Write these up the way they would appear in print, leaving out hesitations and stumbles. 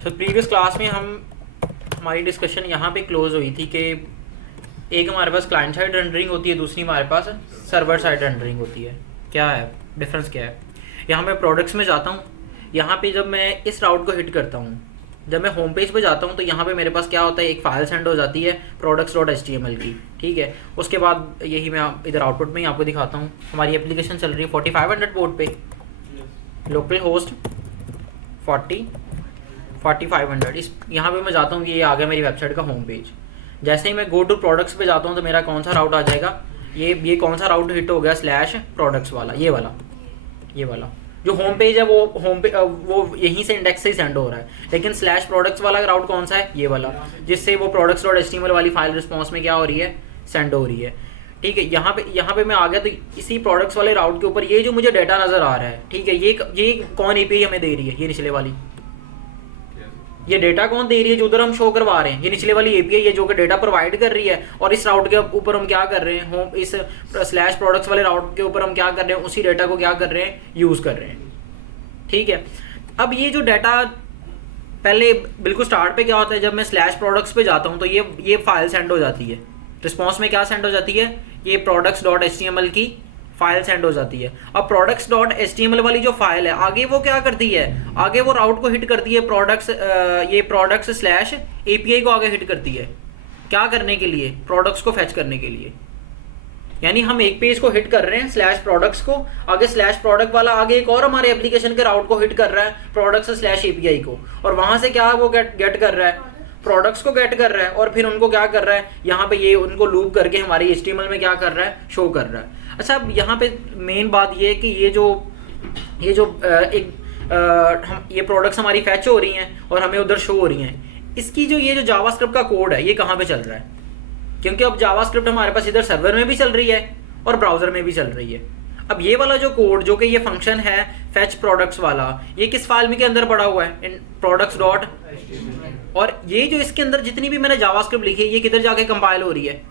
तो previous class में हमारी डिस्कशन यहाँ पे क्लोज हुई थी कि एक हमारे पास क्लाइंट साइड रेंडरिंग होती है, दूसरी हमारे पास सर्वर साइड रेंडरिंग होती है। क्या है डिफरेंस, क्या है? यहाँ मैं प्रोडक्ट्स में जाता हूँ, यहाँ पे जब मैं इस राउट को हिट करता हूँ, जब मैं होम पेज पे जाता हूँ तो यहाँ पे मेरे पास क्या होता है, एक फाइल सेंड हो जाती है products.html की, ठीक है। उसके बाद यही मैं इधर आउटपुट में ही आपको दिखाता हूँ। हमारी एप्लीकेशन चल रही है 4500 पोर्ट पे, लोकल होस्ट 4500। इस यहाँ पे मैं जाता हूँ कि ये आ गया मेरी वेबसाइट का होम पेज। जैसे ही मैं गो टू प्रोडक्ट्स पे जाता हूँ तो मेरा कौन सा राउट आ जाएगा, ये कौन सा राउट हिट हो गया, /products वाला, ये वाला जो होम पेज है वो यहीं से इंडेक्स से ही सेंड हो रहा है। लेकिन /products वाला राउट कौन सा है, ये वाला, जिससे वो products.html वाली फाइल रिस्पॉन्स में क्या हो रही है, सेंड हो रही है, ठीक है। यहाँ पे मैं आ गया तो इसी प्रोडक्ट्स वाले राउट के ऊपर ये जो मुझे डाटा नजर आ रहा है, ठीक है, ये कौन एपीआई हमें दे रही है, ये निचले वाली, ये डेटा कौन दे रही है जो उधर हम शो करवा रहे हैं, ये निचले वाली एपीआई है जो कि डेटा प्रोवाइड कर रही है। और इस राउट के ऊपर हम क्या कर रहे हैं, होम इस /products वाले राउट के ऊपर हम क्या कर रहे हैं, उसी डेटा को क्या कर रहे हैं, यूज कर रहे हैं, ठीक है। अब ये जो डाटा पहले बिल्कुल स्टार्ट पे क्या होता है, जब मैं /products पे जाता हूँ तो ये फाइल सेंड हो जाती है, रिस्पॉन्स में क्या सेंड हो जाती है, ये products.html की फाइल सेंड हो जाती है। अब products.html वाली जो फाइल है, आगे वो क्या करती है, आगे वो राउट को हिट करती है, products/API को आगे हिट करती है, क्या करने के लिए, प्रोडक्ट्स को फेच करने के लिए। यानी हम एक पेज को हिट कर रहे हैं /products को, आगे /product वाला आगे एक और हमारे एप्लीकेशन के राउट को हिट कर रहा है products/API को, और वहां से क्या वो गेट कर रहा है, प्रोडक्ट्स को गेट कर रहा है, और फिर उनको क्या कर रहा है, यहाँ पे ये उनको लूप करके हमारी HTML में क्या कर रहा है, शो कर रहा है। अच्छा, अब यहाँ पे मेन बात ये है कि ये जो ये प्रोडक्ट्स हमारी फैच हो रही हैं और हमें उधर शो हो रही हैं, इसकी जो ये जो जावास्क्रिप्ट का कोड है ये कहाँ पे चल रहा है, क्योंकि अब जावास्क्रिप्ट हमारे पास इधर सर्वर में भी चल रही है और ब्राउजर में भी चल रही है। अब ये वाला जो कोड जो कि ये फंक्शन है फेच प्रोडक्ट्स वाला, ये किस फाइल में के अंदर पड़ा हुआ है, इन products. और ये जो इसके अंदर जितनी भी मैंने जावास्क्रिप्ट लिखी है ये किधर जाके कंपाइल हो रही है,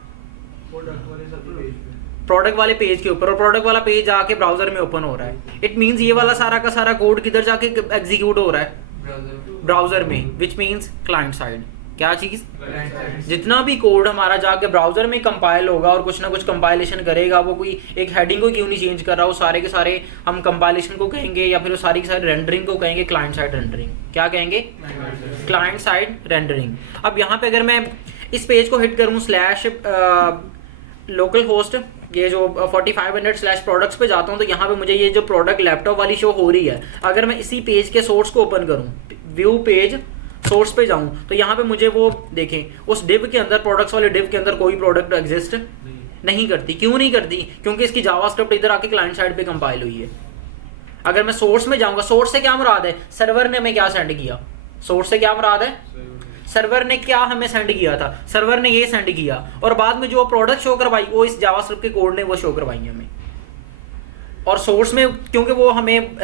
प्रोडक्ट वाले पेज के ऊपर, और प्रोडक्ट वाला पेज जाके ब्राउजर में ओपन हो रहा है। इट मींस ये वाला सारा का सारा कोड किधर जाके एग्जीक्यूट हो रहा है, ब्राउजर में, विच मींस क्लाइंट साइड। क्या चीज, जितना भी कोड हमारा जाके ब्राउजर में कंपाइल होगा और कुछ ना कुछ कंपाइलेशन करेगा, वो कोई एक हेडिंग को क्यों नहीं चेंज कर रहा, वो सारे के सारे हम कंपाइलेशन को कहेंगे या फिर वो सारी की सारी रेंडरिंग को कहेंगे क्लाइंट साइड रेंडरिंग। क्या कहेंगे, क्लाइंट साइड रेंडरिंग। अब यहाँ पे अगर मैं इस पेज को हिट करूँ लोकल होस्ट, ये जो 4500 /products पे जाता हूँ तो यहाँ पे मुझे ये जो प्रोडक्ट लैपटॉप वाली शो हो रही है, अगर मैं इसी पेज के सोर्स को ओपन करूँ, व्यू पेज सोर्स पे जाऊं तो यहाँ पे मुझे वो देखें, उस डिव के अंदर, प्रोडक्ट्स वाले डिव के अंदर कोई प्रोडक्ट एग्जिस्ट नहीं करती। क्यों नहीं करती, क्योंकि इसकी जावास्क्रिप्ट इधर आके क्लाइंट साइड पे कंपाइल हुई है। अगर मैं सोर्स में जाऊंगा, सोर्स से क्या मुराद है, सर्वर ने हमें क्या सेंड किया, सोर्स से क्या मुराद है, सर्वर ने क्या हमें सेंड किया था, सर्वर ने ये सेंड किया, और बाद में जो प्रोडक्ट शो करवाई वो इस जावास्क्रिप्ट के कोड ने वो शो करवाई हमें। और सोर्स में क्योंकि वो हमें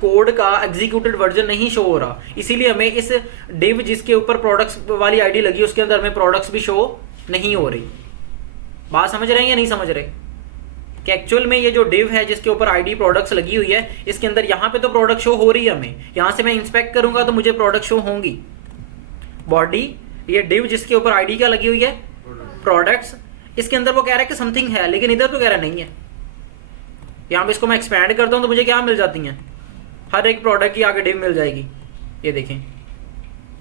कोड का एग्जीक्यूटेड वर्जन नहीं शो हो रहा, इसीलिए हमें इस डिव जिसके ऊपर प्रोडक्ट्स वाली आईडी लगी उसके अंदर हमें प्रोडक्ट्स भी शो नहीं हो रही। बात समझ रहे हैं या नहीं समझ रहे, कि एक्चुअल में ये जो डिव है जिसके ऊपर आईडी प्रोडक्ट्स लगी हुई है, इसके अंदर यहाँ पे तो प्रोडक्ट शो हो रही है हमें, यहाँ से मैं इंस्पेक्ट करूंगा तो मुझे प्रोडक्ट शो होंगी। बॉडी, ये डिव जिसके ऊपर आईडी क्या लगी हुई है, प्रोडक्ट्स, इसके अंदर वो कह रहा है कि समथिंग है, लेकिन इधर तो कह रहा नहीं है। यहाँ पे इसको मैं एक्सपैंड करता हूँ तो मुझे क्या मिल जाती हैं, हर एक प्रोडक्ट की आगे डिव मिल जाएगी। ये देखें,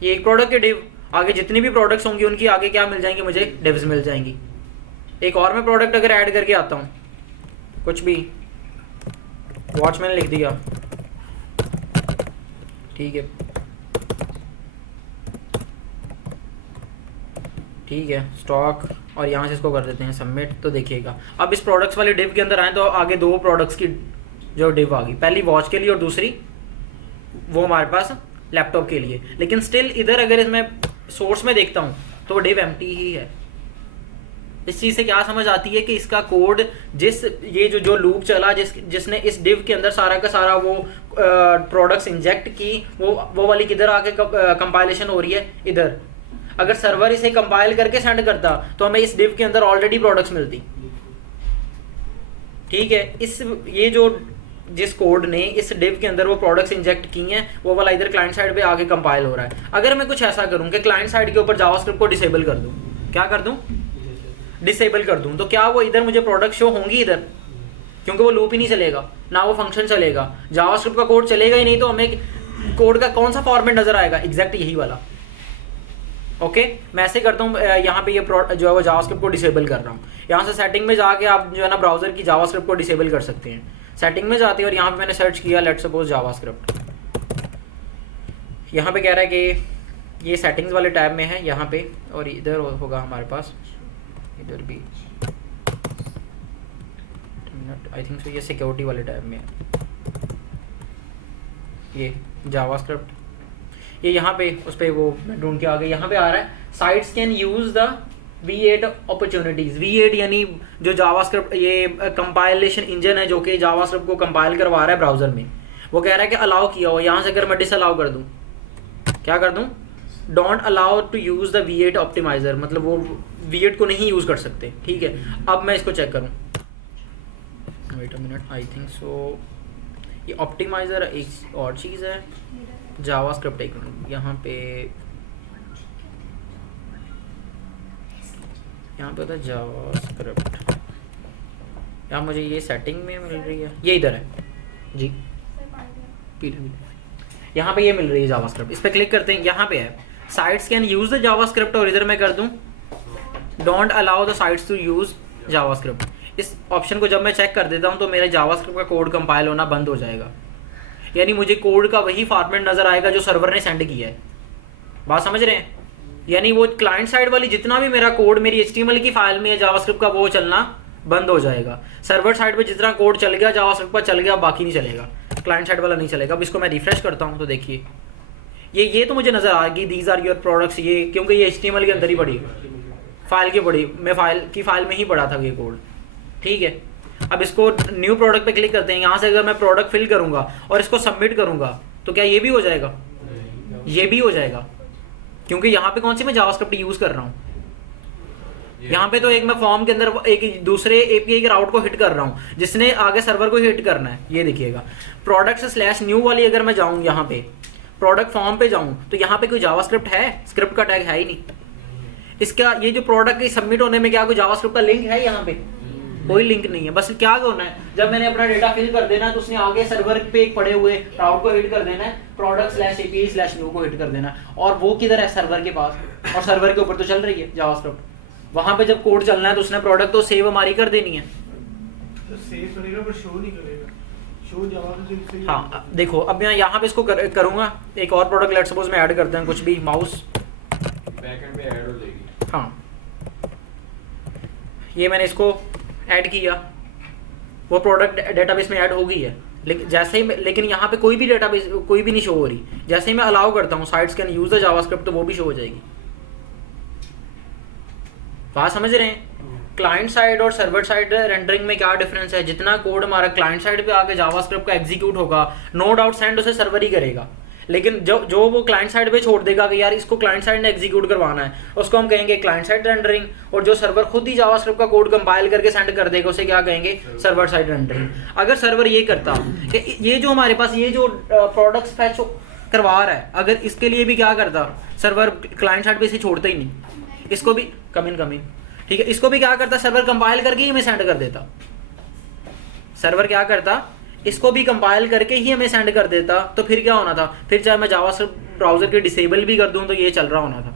ये एक प्रोडक्ट के डिव, आगे जितनी भी प्रोडक्ट्स होंगी उनकी आगे क्या मिल जाएंगे, मुझे डिव्स मिल जाएंगी। एक और मैं प्रोडक्ट अगर ऐड करके आता हूँ, कुछ भी वॉचमैन लिख दिया, ठीक है, ठीक है, स्टॉक, और यहाँ से इसको कर देते हैं सबमिट। तो देखिएगा अब इस प्रोडक्ट्स वाले डिव के अंदर आए तो आगे दो प्रोडक्ट्स की जो डिव आ गई, पहली वॉच के लिए और दूसरी वो हमारे पास लैपटॉप के लिए। लेकिन स्टिल इधर अगर मैं सोर्स में देखता हूँ तो वो डिव एम्प्टी ही है। इस चीज़ से क्या समझ आती है कि इसका कोड ये जो लूप चला जिसने इस डिव के अंदर सारा का सारा वो प्रोडक्ट्स इंजेक्ट की, वो वाली किधर आके कंपाइलेशन हो रही है, इधर। अगर सर्वर इसे कंपाइल करके सेंड करता तो हमें इस डिव के अंदर ऑलरेडी प्रोडक्ट्स मिलती, ठीक है। ये जो जिस कोड ने इस डिव के अंदर वो प्रोडक्ट्स इंजेक्ट की हैं वो वाला इधर क्लाइंट साइड पे आके कंपाइल हो रहा है। अगर मैं कुछ ऐसा करूं कि क्लाइंट साइड के ऊपर जावास्क्रिप्ट को डिसेबल कर दूं, क्या कर दूं, डिसेबल कर दूं, तो क्या वो इधर मुझे प्रोडक्ट शो होंगी इधर, क्योंकि वो लूप ही नहीं चलेगा, ना वो फंक्शन चलेगा, जावास्क्रिप्ट का कोड चलेगा ही नहीं, तो हमें कोड का कौन सा फॉर्मेट नजर आएगा, एग्जैक्ट यही वाला। ओके मैं ऐसे करता हूँ, यहाँ पे ये जो है वो जावास्क्रिप्ट को डिसेबल कर रहा हूँ। यहाँ से सेटिंग में जाके आप जो है ना ब्राउजर की जावास्क्रिप्ट को डिसेबल कर सकते हैं। सेटिंग में जाते हैं और यहाँ पे मैंने सर्च किया लेट्स सपोज जावास्क्रिप्ट, यहाँ पे कह रहा है कि ये सेटिंग्स वाले टैब में है यहाँ पे, और इधर होगा हमारे पास, इधर भी आई थिंक सो ये सिक्योरिटी वाले टैब में है, ये जावास्क्रिप्ट, ये यहाँ पे उस पर वो ढूंढ के आ गए, यहाँ पे आ रहा है sites can use the V8 opportunities. V8 यानी जो जावास्क्रिप्ट ये कंपाइलेशन इंजन है जो कि जावास्क्रिप्ट को कंपाइल करवा रहा है ब्राउजर में, वो कह रहा है कि अलाउ किया हो। यहाँ से अगर मैं डिसअलाउ कर दूँ, क्या कर दूँ, don't allow to use the V8 optimizer, मतलब वो V8 को नहीं यूज कर सकते। ठीक है, अब मैं इसको चेक करूँ, wait a minute, I think so ये ऑप्टिमाइजर एक और चीज़ है, जावास्क्रिप्ट एक मिनट, यहाँ पे होता है जावास्क्रिप्ट, यहाँ मुझे ये सेटिंग में मिल रही है, ये इधर है जी, यहाँ पे ये मिल रही है जावास्क्रिप्ट, इस पर क्लिक करते हैं, यहाँ पे है sites can use the JavaScript, और इधर मैं कर दूँ don't allow the sites to use JavaScript. इस ऑप्शन को जब मैं चेक कर देता हूँ तो मेरे जावास्क्रिप्ट का कोड कंपाइल होना बंद हो जाएगा, यानी मुझे कोड का वही फॉर्मेट नजर आएगा जो सर्वर ने सेंड किया है। बात समझ रहे हैं, यानी वो क्लाइंट साइड वाली जितना भी मेरा कोड मेरी HTML की फाइल में है जावास्क्रिप्ट का, वो चलना बंद हो जाएगा। सर्वर साइड पे जितना कोड चल गया जावास्क्रिप्ट का चल गया, बाकी नहीं चलेगा, क्लाइंट साइड वाला नहीं चलेगा। अब इसको मैं रिफ्रेश करता हूँ तो देखिए ये तो मुझे नजर आ गई, दीज आर योर प्रोडक्ट्स, ये क्योंकि ये HTML के अंदर ही पड़ी, फाइल की पड़ी, मैं फाइल में ही पड़ा था ये कोड। ठीक है, अब इसको न्यू प्रोडक्ट पे क्लिक करते हैं, यहाँ से अगर मैं प्रोडक्ट फिल करूंगा और इसको सबमिट करूंगा तो क्या ये भी हो जाएगा, ये भी हो जाएगा, क्योंकि यहाँ पे कौन सी मैं जावास्क्रिप्ट यूज कर रहा हूँ, यहाँ पे तो एक मैं फॉर्म के अंदर एक दूसरे API के राउट को हिट कर रहा हूँ जिसने आगे सर्वर को हिट करना है। ये देखिएगा प्रोडक्ट्स/न्यू वाली अगर मैं जाऊँ, यहाँ पे प्रोडक्ट फॉर्म पे जाऊँ तो यहाँ पे कोई जावास्क्रिप्ट है, स्क्रिप्ट का टैग है ही नहीं। इसका ये जो प्रोडक्ट की सबमिट होने में क्या कोई जावास्क्रिप्ट का लिंक है, यहाँ पे कोई लिंक नहीं है। बस क्या होना है, जब मैंने अपना डेटा फिल कर देना है तो उसने आगे सर्वर पे एक पड़े हुए राउट को हिट कर देना है, प्रोडक्ट/API/न्यू को हिट कर देना है, और वो किधर है, सर्वर के पास, और सर्वर के ऊपर तो चल रही है जावास्क्रिप्ट। वहां पे जब कोड चलना है तो उसने प्रोडक्ट तो सेव हमारी कर देनी है, तो सेव करेगा पर शो नहीं करेगा, शो जावास्क्रिप्ट। हाँ देखो अब मैं यहाँ पे इसको करूंगा, एक और प्रोडक्ट लेट्स सपोज मैं ऐड करते हैं, कुछ भी माउस बैकएंड में ऐड हो जाएगी। हाँ ये मैंने इसको ऐड किया, वो प्रोडक्ट डेटाबेस में ऐड हो गई है, लेकिन यहाँ पे कोई भी डेटाबेस कोई भी नहीं शो हो रही। जैसे ही मैं अलाउ करता हूँ sites can use the JavaScript, तो वो भी शो हो जाएगी। बात समझ रहे हैं, क्लाइंट साइड और सर्वर साइड रेंडरिंग में क्या डिफरेंस है। जितना कोड हमारा क्लाइंट साइड पे आके जावास्क्रिप्ट का एग्जीक्यूट होगा, नो डाउट सेंड उसे सर्वर ही करेगा, लेकिन जो वो क्लाइंट साइड पे छोड़ देगा कि यार इसको क्लाइंट साइड ने एग्जीक्यूट करवाना है, उसको हम कहेंगे क्लाइंट साइड रेंडरिंग, और जो सर्वर खुद ही जावास्क्रिप्ट का कोड कंपाइल करके सेंड कर देगा उसे क्या कहेंगे, सर्वर साइड रेंडरिंग। अगर सर्वर ये करता कि ये जो हमारे पास ये जो प्रोडक्ट्स फैच करवा रहा है, अगर इसके लिए भी क्या करता, सर्वर क्लाइंट साइड पे इसे छोड़ता ही नहीं, इसको भी कमिन ठीक है, इसको भी क्या करता, सर्वर कंपाइल करके ही हमें सेंड कर देता। सर्वर क्या करता, इसको भी कंपाइल करके ही हमें सेंड कर देता, तो फिर क्या होना था, फिर चाहे मैं जावास्क्रिप्ट ब्राउजर के डिसेबल भी कर दूं तो ये चल रहा होना था।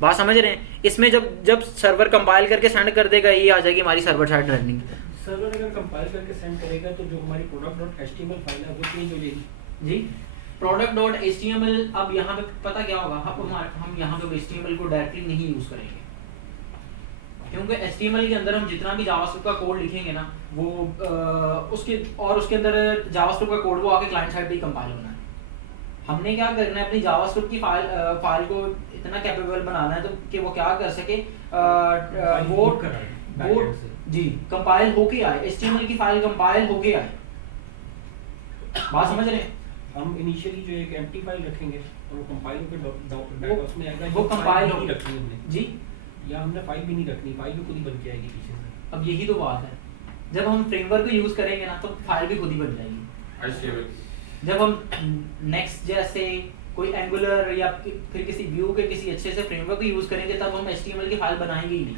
बात समझ रहे हैं, इसमें जब सर्वर कंपाइल करके सेंड कर देगा, ये आ जाएगी हमारी सर्वर साइड रनिंग। सर्वर अगर कंपाइल करके सेंड करेगा तो जो हमारी product.html फाइल है वो चेंज हो जाएगी जी। product.html अब यहाँ पे पता क्या होगा, हम यहाँ पे HTML को डायरेक्टली नहीं यूज करेंगे, क्योंकि HTML के अंदर हम जितना भी जावास्क्रिप्ट का कोड लिखेंगे ना, वो उसके अंदर जावास्क्रिप्ट का कोड वो आके क्लाइंट साइड पे कंपाइल होना है। हमने क्या करना है, अपनी जावास्क्रिप्ट की फाइल को इतना कैपेबल बनाना है तो कि वो क्या कर सके, वो जी कंपाइल होके आए, HTML की फाइल कंपाइल होके आए। बात समझ रहे हैं, हम इनिशियली जो एक एम्प्टी फाइल रखेंगे और वो कंपाइल होकर उसमें आएगा, वो कंपाइल नहीं रखनी हमने जी, या हमने फाइल भी नहीं रखनी, फाइल भी खुद ही बन के आएगी पीछे से। अब यही तो बात है, जब हम फ्रेमवर्क को यूज करेंगे ना तो फाइल भी खुद ही बन जाएगी। HTML जब हम नेक्स्ट जैसे कोई एंगुलर या फिर किसी व्यू के किसी अच्छे से फ्रेमवर्क को यूज करेंगे तब हम HTML की फाइल बनाएंगे ही नहीं,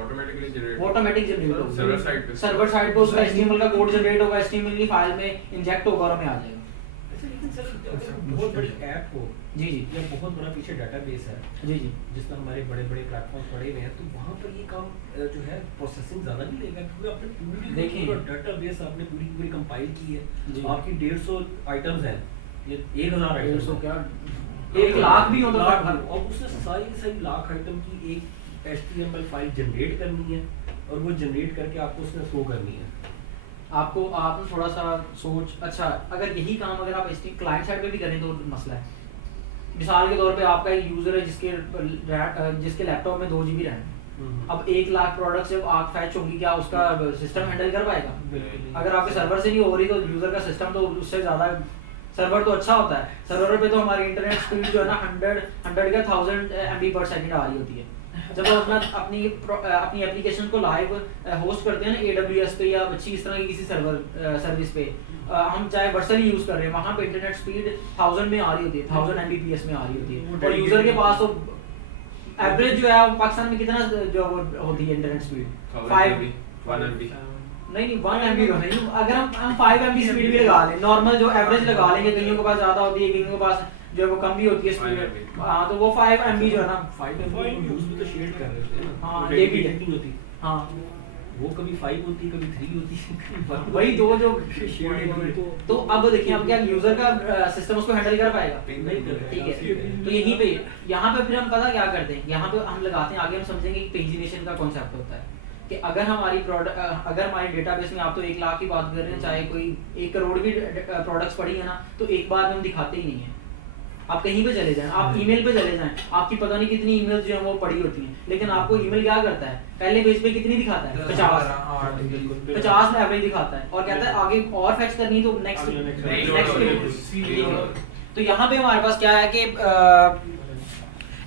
ऑटोमेटिकली जनरेट ऑटोमेटिक जनरेट होगा सर्वर साइड पे, सर्वर साइड पे उसका HTML का कोड जनरेट होगा, HTML की फाइल में इंजेक्ट होगा और हमें आ जाएगा। अच्छा, लेकिन सर अगर बहुत बड़ी ऐप हो जी जी या बहुत बड़ा पीछे डाटाबेस है जी जी जिसमें हमारे बड़े बड़े प्लेटफॉर्म पड़े हुए हैं, तो वहाँ पर ये काम जो है प्रोसेसिंग ज़्यादा नहीं लेगा, क्योंकि आपने पूरी देखिए डाटाबेस आपने पूरी की पूरी कंपाइल की जी। है, आपकी 150 आइटम्स हैं, ये 1000 आइटम्स 150 क्या तो 1 लाख भी हो तो लाख बात- और उसने सारी लाख आइटम की एक HTML फाइल जनरेट करनी है और वो जनरेट करके आपको उसमें शो करनी है। आपको आप थोड़ा सा सोच, अच्छा अगर यही काम अगर आप क्लाइंट साइड पे भी करें तो मसला है। मिसाल के तौर पे आपका एक यूजर है जिसके लैपटॉप में 2 GB रैम है, अब 1 लाख प्रोडक्ट जब आप फैच होंगी क्या उसका सिस्टम हैंडल कर पाएगा? बिल्कुल। अगर आपके सर्वर से नहीं हो रही तो यूजर का सिस्टम तो उससे ज्यादा, सर्वर तो अच्छा होता है, सर्वर पे तो हमारी इंटरनेट स्पीड जो है ना 100 का 1000 MB पर सेकंड आ रही होती है। जब हम अपनी एप्लीकेशन को लाइव होस्ट करते हैं ना AWS पे या अच्छी इस तरह की किसी सर्विस पे, हम चाहे वर्सल ही यूज कर रहे हैं, वहाँ पे इंटरनेट स्पीड 1000 में आ रही होती है, 1000 Mbps में आ रही होती है, और यूजर के पास तो एवरेज जो है पाकिस्तान में कितना जो वो होती है इंटरनेट स्पीड 5 1 MB नहीं 1 MB तो नहीं, अगर हम 5 MB स्पीड भी लगा लें नॉर्मल जो एवरेज लगा लेंगे, कईयों के पास ज्यादा होती है, कईयों के पास जो है वो कम भी होती है 5 स्पीड, MB हाँ तो वो 5 MB जो है ना 5 MB यूज भी तो शेयर कर रहे होते हैं ना, हाँ, वो ये भी dedicated नहीं होती, हाँ वो कभी 5 होती कभी 3 होती कभी 1 वही दो जो शेयर होती है। तो अब देखिए अब क्या यूजर का सिस्टम उसको हैंडल कर पाएगा? नहीं कर ठीक है, तो यहीं पे यहाँ पे फिर हम पता क्या करते हैं, यहाँ पे हम लगाते हैं, आगे हम समझेंगे कि पेजिनेशन का कॉन्सेप्ट होता है कि अगर हमारी अगर हमारे डेटाबेस में आप तो 1 लाख की बात कर रहे हैं, चाहे कोई 1 करोड़ भी प्रोडक्ट्स पड़ी है ना, तो एक बार में हम दिखाते ही नहीं है। आप कहीं पे चले जाएं, आप ईमेल पे चले जाएं, आपकी पता नहीं कितनी ईमेल्स जो है वो पड़ी होती हैं, लेकिन आपको ईमेल क्या करता है, पहले पेज पे कितनी दिखाता है 50 एवरेज दिखाता है और कहता है आगे और फैच करनी तो नेक्स्ट। तो यहाँ पे हमारे पास क्या है कि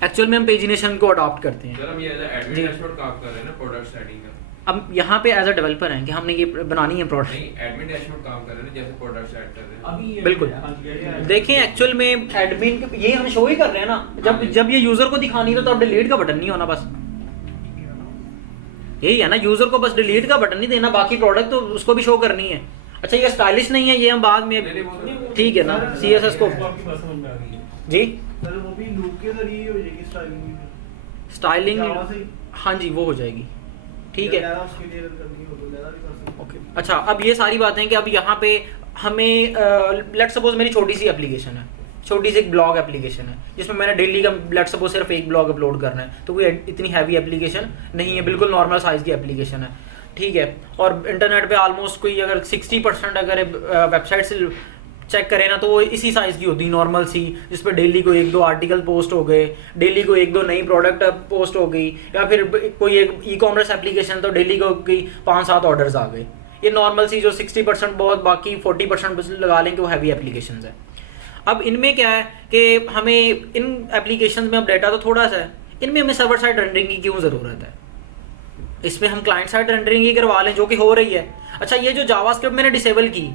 एक्चुअल में हम पेजिनेशन को अडॉप्ट करते हैं। सर हम ये एज एडमिन डैशबोर्ड काम कर रहे हैं ना प्रोडक्ट सेटिंग का, अब यहाँ पे एज अ डेवलपर हैं कि हमने ये बनानी है प्रोडक्ट। नहीं एडमिन डैशबोर्ड काम कर रहे हैं ना, जैसे प्रोडक्ट सेट कर रहे हैं अभी ये बिल्कुल। हाँ जी, ये- देखें एक्चुअल में एडमिन ये हम शो ही कर रहे हैं ना, जब ये यूजर को दिखानी है तो अब डिलीट का बटन नहीं होना, बस यही है ना, यूजर को बस डिलीट का बटन नहीं देना, बाकी प्रोडक्ट तो उसको भी शो करनी है। अच्छा ये स्टाइलिश नहीं है, ये हम बाद में ठीक है ना CSS को आपकी बात समझ में आ गई है। जी सर वो भी लूप के जरिए ही हो जाएगी स्टाइलिंग, स्टाइलिंग Java से ही। हाँ जी वो हो जाएगी, ठीक है ज़्यादा उसके लिए रन करनी हो तो ज़्यादा भी कर सकते हैं। ओके। अच्छा अब ये सारी बातें कि अब यहाँ पे हमें लेट सपोज मेरी छोटी सी एप्लीकेशन है, छोटी सी एक ब्लॉग एप्लीकेशन है जिसमें मैंने डेली का लेट सपोज सिर्फ एक ब्लॉग अपलोड करना है, तो कोई इतनी हैवी एप्लीकेशन नहीं है, बिल्कुल नॉर्मल साइज़ की एप्लीकेशन है, ठीक है। और इंटरनेट पे ऑलमोस्ट कोई अगर 60% अगर वेबसाइट से चेक करें ना तो वो इसी साइज़ की होती है, नॉर्मल सी, जिस पे डेली को 1-2 आर्टिकल पोस्ट हो गए, डेली को 1-2 नई प्रोडक्ट पोस्ट हो गई, या फिर कोई एक ई-कॉमर्स एप्लीकेशन तो डेली को कोई 5-7 ऑर्डर्स आ गए। ये नॉर्मल सी जो 60% बहुत, बाकी 40% लगा लें कि वो हैवी एप्लीकेशंस है। अब इनमें क्या है कि हमें इन एप्लीकेशंस में अब डाटा तो थोड़ा सा है, इनमें हमें सर्वर साइड रेंडरिंग की क्यों ज़रूरत है? इसमें हम क्लाइंट साइड रेंडरिंग ही करवा लें जो कि हो रही है। अच्छा ये जो जावास्क्रिप्ट मैंने डिसेबल की,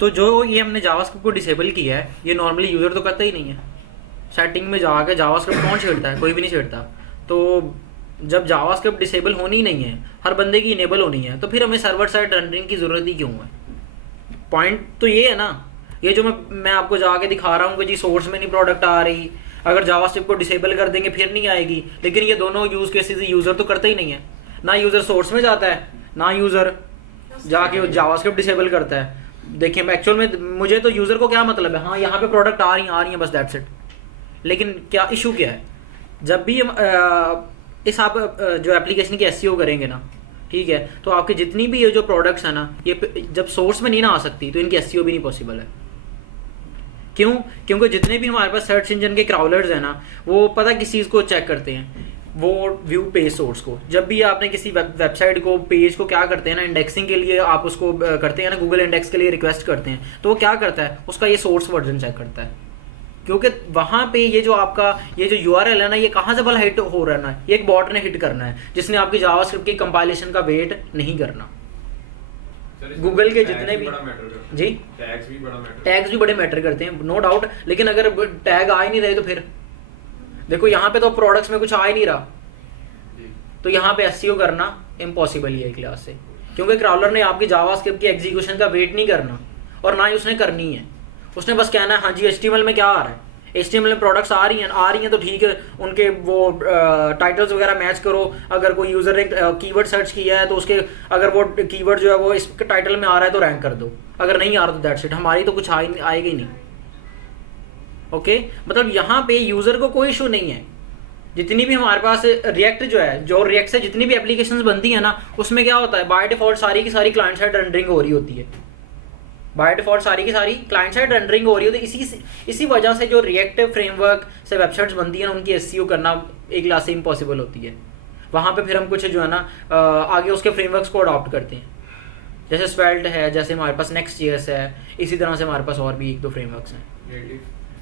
तो जो ये हमने जावास्क्रिप्ट को डिसेबल किया है, ये नॉर्मली यूज़र तो करता ही नहीं है। सेटिंग में जाके जावास्क्रिप्ट कौन छेड़ता है? कोई भी नहीं छेड़ता। तो जब जावास्क्रिप्ट डिसेबल होनी नहीं है, हर बंदे की इनेबल होनी है, तो फिर हमें सर्वर साइड रेंडरिंग की ज़रूरत ही क्यों है? पॉइंट तो ये है ना, ये जो मैं आपको जाके दिखा रहा हूँ कि जी सोर्स में नहीं प्रोडक्ट आ रही, अगर जावास्क्रिप्ट को डिसेबल कर देंगे फिर नहीं आएगी, लेकिन ये दोनों यूज़ केसेस यूज़र तो करता ही नहीं है। ना यूज़र सोर्स में जाता है, ना यूज़र जाके जावास्क्रिप्ट डिसेबल करता है। देखिए एक्चुअल में मुझे तो यूज़र को क्या मतलब है, हाँ यहाँ पे प्रोडक्ट आ रही हैं बस, दैट्स इट। लेकिन क्या इशू क्या है, जब भी हम इस आप जो एप्लीकेशन की एसईओ करेंगे ना, ठीक है, तो आपके जितनी भी ये जो प्रोडक्ट्स है ना, ये जब सोर्स में नहीं ना आ सकती तो इनकी एसईओ भी नहीं पॉसिबल है। क्यों? क्योंकि जितने भी हमारे पास सर्च इंजन के क्राउलर्स हैं ना, वो पता किस चीज़ को चेक करते हैं, वो व्यू पेज सोर्स को। जब भी आपने किसी वेबसाइट को, पेज को क्या करते हैं ना, इंडेक्सिंग के लिए आप उसको करते हैं ना, गूगल इंडेक्स के लिए रिक्वेस्ट करते हैं, तो वो क्या करता है, उसका ये सोर्स वर्जन चेक करता है। क्योंकि वहाँ पे ये जो आपका ये जो यूआरएल है ना, ये कहाँ से भला हिट हो रहा है ना, ये एक बॉट ने हिट करना है, जिसने आपकी जावास्क्रिप्ट की कंपाइलेशन का वेट नहीं करना। गूगल के जितने भी जी टैग्स भी बड़े मैटर करते हैं, नो डाउट। लेकिन अगर टैग आ ही नहीं रहे तो फिर देखो यहाँ पे तो प्रोडक्ट्स में कुछ आ ही नहीं रहा, तो यहाँ पे एसईओ करना इम्पॉसिबल ही है क्लास से, क्योंकि क्राउलर ने आपकी जावास्क्रिप्ट की एग्जीक्यूशन का वेट नहीं करना, और ना ही उसने करनी है। उसने बस कहना है हाँ जी HTML में क्या आ रहा है, HTML में प्रोडक्ट्स आ रही हैं तो ठीक है, उनके वो टाइटल्स वगैरह मैच करो। अगर कोई यूज़र ने कीवर्ड सर्च किया है तो उसके अगर वो कीवर्ड जो है वो इस टाइटल में आ रहा है तो रैंक कर दो, अगर नहीं आ रहा तो दैट्स इट। हमारी तो कुछ आएगा ही नहीं। ओके, मतलब यहाँ पे यूज़र को कोई इशू नहीं है। जितनी भी हमारे पास रिएक्ट जो है, जो रिएक्ट से जितनी भी एप्लीकेशंस बनती है ना, उसमें क्या होता है, बाय डिफॉल्ट सारी की सारी क्लाइंट साइड रेंडरिंग हो रही होती है। बाय डिफॉल्ट सारी की सारी क्लाइंट साइड रेंडरिंग हो रही होती है। इसी वजह से जो रिएक्ट फ्रेमवर्क से वेबसाइट्स बनती हैं, उनकी एसईओ करना एक क्लास से इम्पॉसिबल होती है। वहाँ पे फिर हम कुछ जो है ना आगे उसके फ्रेमवर्क्स को अडॉप्ट करते हैं, जैसे स्वेल्ट है, जैसे हमारे पास नेक्स्ट.js है, इसी तरह से हमारे पास और भी 1-2 फ्रेमवर्क्स हैं।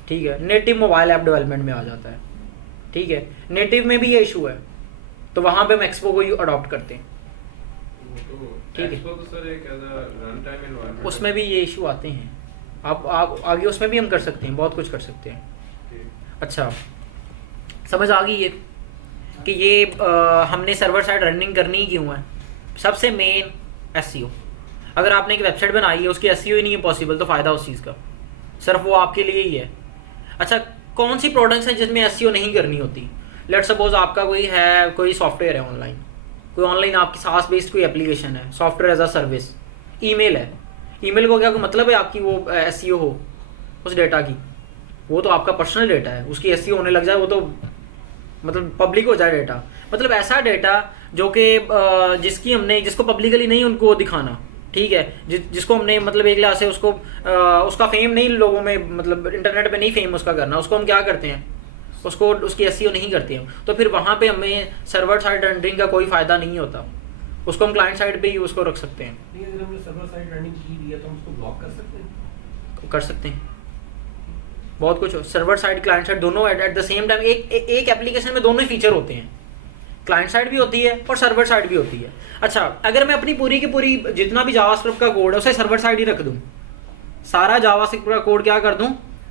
ठीक है, नेटिव मोबाइल ऐप डेवलपमेंट में आ जाता है। ठीक है, नेटिव में भी ये इशू है, तो वहाँ पे हम एक्सपो को ही अडॉप्ट करते हैं। ठीक है, उसमें भी ये इशू आते हैं। आप आगे उसमें भी हम कर सकते हैं, बहुत कुछ कर सकते हैं। अच्छा, समझ आ गई ये कि ये हमने सर्वर साइड रनिंग करनी क्यों है। सबसे मेन एसईओ। अगर आपने एक वेबसाइट बनाई है, उसकी एसईओ ही नहीं है पॉसिबल, तो फ़ायदा उस चीज़ का सिर्फ वो आपके लिए ही है। अच्छा, कौन सी प्रोडक्ट्स हैं जिसमें एसईओ नहीं करनी होती? लेट्स सपोज आपका कोई सॉफ्टवेयर है ऑनलाइन, कोई ऑनलाइन आपकी सास बेस्ड कोई एप्लीकेशन है, software as a service. Email है, ईमेल को क्या मतलब है आपकी वो एसईओ हो उस डेटा की? वो तो आपका पर्सनल डेटा है, उसकी एसईओ होने लग जाए वो तो मतलब पब्लिक हो जाए डेटा। मतलब ऐसा डेटा जो कि जिसको पब्लिकली नहीं उनको दिखाना, ठीक है, जिसको हमने मतलब एक लिहाज से उसको उसका फेम नहीं लोगों में, मतलब इंटरनेट पे नहीं फेम उसका करना, उसको हम क्या करते हैं, उसको उसकी एसईओ नहीं करते हम। तो फिर वहाँ पे हमें सर्वर साइड रेंडरिंग का कोई फ़ायदा नहीं होता, उसको हम क्लाइंट साइड पे ही उसको रख सकते हैं। नहीं, अगर हमने सर्वर साइड रेंडरिंग की है तो हम उसको ब्लॉक कर सकते हैं? कर सकते हैं, बहुत कुछ। सर्वर साइड क्लाइंट साइड दोनों एट द सेम टाइम एक एप्लीकेशन में दोनों ही फीचर होते हैं, क्लाइंट साइड भी होती है और सर्वर साइड भी होती है। अच्छा, अगर मैं अपनी पूरी की पूरी जितना भी जावास्क्रिप्ट का कोड है उसे सर्वर साइड ही रख दूँ, सारा जावास्क्रिप्ट का कोड क्या कर दूँ,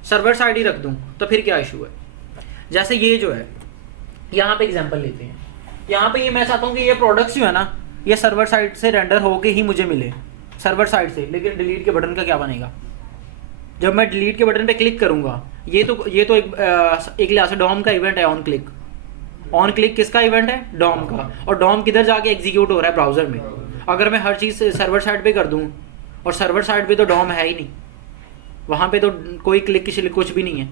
सर्वर साइड ही रख दूँ, तो फिर क्या इशू है? जैसे ये जो है, यहाँ पे एग्जांपल लेते हैं। यहाँ पे ये मैं चाहता हूँ कि ये प्रोडक्ट्स जो है ना, ये सर्वर साइड से रेंडर होके ही मुझे मिले, सर्वर साइड से। लेकिन डिलीट के बटन का क्या बनेगा? जब मैं डिलीट के बटन पे क्लिक करूँगा, ये तो एक लिहाज से डॉम का इवेंट है। ऑन क्लिक किसका इवेंट है? डॉम का। और डॉम किधर जाके एग्जीक्यूट हो रहा है? ब्राउजर में। अगर मैं हर चीज़ सर्वर साइड पे कर दूँ, और सर्वर साइड पे तो डॉम है ही नहीं, वहाँ पे तो कोई क्लिक की कुछ भी नहीं है,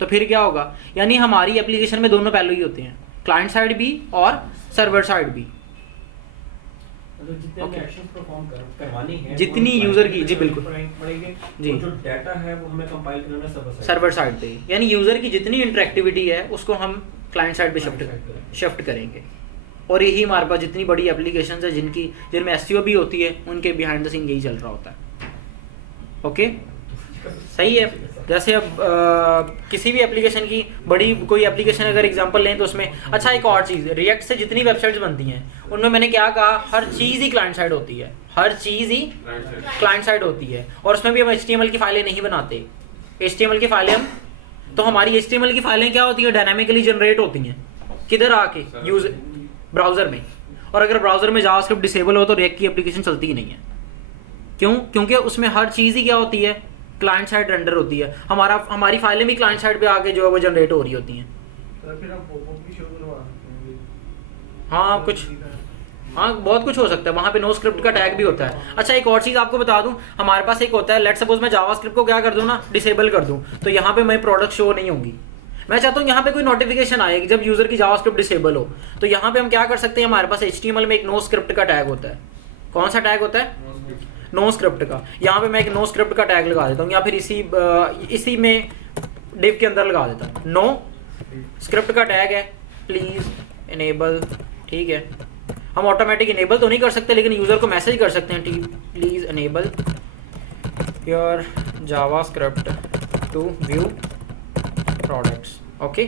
तो फिर क्या होगा? यानी हमारी एप्लीकेशन में दोनों पहलू ही होते हैं, क्लाइंट साइड भी और सर्वर साइड भी। जितनी यूजर की, जी बिल्कुल जी, जो डाटा है वो हमें कंपाइल करना है सर्वर साइड पे। यानी यूजर की जितनी इंटरेक्टिविटी है उसको हम क्लाइंट साइड पे शिफ्ट करेंगे। और यही हमारे पास जितनी बड़ी एप्लीकेशंस है जिनमें एसईओ भी होती है, उनके बिहाइंड द सीन यही चल रहा होता है। ओके, सही है। जैसे अब किसी भी एप्लीकेशन की बड़ी कोई एप्लीकेशन अगर एग्जांपल लें तो उसमें, अच्छा एक और चीज़, रिएक्ट से जितनी वेबसाइट्स बनती हैं उनमें मैंने क्या कहा, हर चीज़ ही क्लाइंट साइड होती है। हर चीज़ ही राइट साइड क्लाइंट साइड होती है, और उसमें भी हम HTML की फाइलें नहीं बनाते। HTMल की फाइलें हम, तो हमारी HTML की फाइलें क्या होती है, डायनामिकली जनरेट होती हैं किधर आके, यूज ब्राउज़र में। और अगर ब्राउज़र में जावास्क्रिप्ट डिसेबल हो तो रिएक्ट की एप्लीकेशन चलती ही नहीं है। क्यों? क्योंकि उसमें हर चीज़ ही क्या होती है, क्लाइंट साइड रेंडर होती है। हमारी फाइलें भी क्लाइंट साइड पे आके जो है वो जनरेट हो रही होती हैं। तो फिर हम पॉपअप भी शो करवा सकते हैं। हाँ कुछ, हाँ बहुत कुछ हो सकता है, वहाँ पे नो स्क्रिप्ट का टैग भी होता है। अच्छा एक और चीज़ आपको बता दूँ, हमारे पास एक होता है, लेट सपोज मैं जावास्क्रिप्ट को क्या कर दूँ ना, डिसेबल कर दूँ, तो यहाँ पे मैं प्रोडक्ट शो नहीं होंगी। मैं चाहता हूँ यहाँ पे कोई नोटिफिकेशन आए जब यूज़र की जावास्क्रिप्ट डिसेबल हो, तो यहाँ पे हम क्या कर सकते हैं, हमारे पास HTML में एक नो स्क्रिप्ट का टैग होता है। कौन सा टैग होता है? नो स्क्रिप्ट का। यहाँ पे मैं एक नो स्क्रिप्ट का टैग लगा देता हूँ, या फिर इसी में डिव के अंदर लगा देता हूँ। नो स्क्रिप्ट का टैग है प्लीज़ इनेबल, ठीक है। हम ऑटोमेटिक इनेबल तो नहीं कर सकते, लेकिन यूज़र को मैसेज कर सकते हैं please enable your JavaScript to view products. Okay,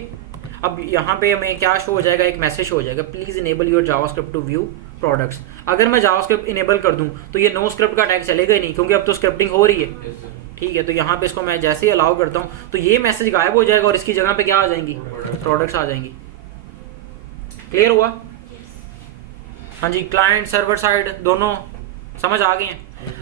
अब यहाँ पे हमें क्या शो हो जाएगा, एक मैसेज हो जाएगा please enable your JavaScript to view products. अगर मैं जावास्क्रिप्ट इनेबल कर दूँ तो ये नो स्क्रिप्ट का टैग चलेगा ही नहीं, क्योंकि अब तो स्क्रिप्टिंग हो रही है। ठीक है, तो यहाँ पे इसको मैं जैसे ही अलाउ करता हूँ तो ये मैसेज गायब हो जाएगा और इसकी जगह पे क्या आ जाएंगी, प्रोडक्ट्स आ जाएंगी। क्लियर हुआ? हाँ जी, क्लाइंट सर्वर साइड दोनों समझ आ गए हैं।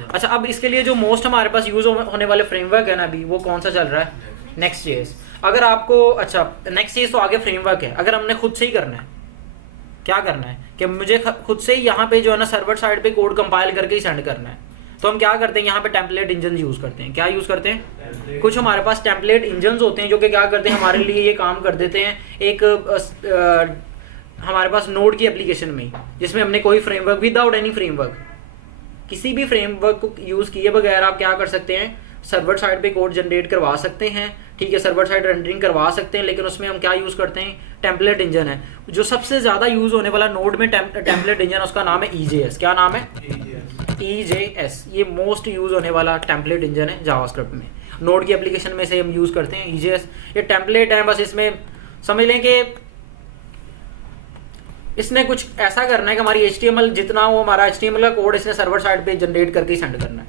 अच्छा, अब इसके लिए जो मोस्ट हमारे पास यूज़ होने वाले फ्रेमवर्क है ना अभी, वो कौन सा चल रहा है, नेक्स्ट.जेएस। अगर आपको, अच्छा नेक्स्ट.जेएस तो आगे फ्रेमवर्क है, अगर हमने खुद से ही करना है, क्या करना है कि मुझे खुद से ही यहाँ पे जो है ना सर्वर साइड पे कोड कंपाइल करके ही सेंड करना है, तो हम क्या करते हैं, यहाँ पे टेम्पलेट इंजन यूज़ करते हैं। क्या यूज़ करते हैं? कुछ हमारे पास टेम्पलेट इंजन होते हैं जो कि क्या करते हैं, हमारे लिए ये काम कर देते हैं एक हमारे पास नोड की एप्लीकेशन में, जिसमें हमने कोई फ्रेमवर्क, विदाउट एनी फ्रेमवर्क, किसी भी फ्रेमवर्क को यूज़ किए बगैर आप क्या कर सकते हैं, सर्वर साइड पे कोड जनरेट करवा सकते हैं। ठीक है, सर्वर साइड रेंडरिंग करवा सकते हैं, लेकिन उसमें हम क्या यूज़ करते हैं, टेम्पलेट इंजन है। जो सबसे ज़्यादा यूज़ होने वाला नोड में टेम्पलेट इंजन, उसका नाम है EJS। क्या नाम है? EJS। ये मोस्ट यूज़ होने वाला टेम्पलेट इंजन है जावास्क्रिप्ट में। नोड की एप्लीकेशन में से हम यूज़ करते हैं EJS। ये टेम्पलेट है, बस इसमें समझ लें कि इसने कुछ ऐसा करना है कि हमारी HTML जितना वो हमारा HTML का कोड इसने सर्वर साइड पे जनरेट करके सेंड करना है।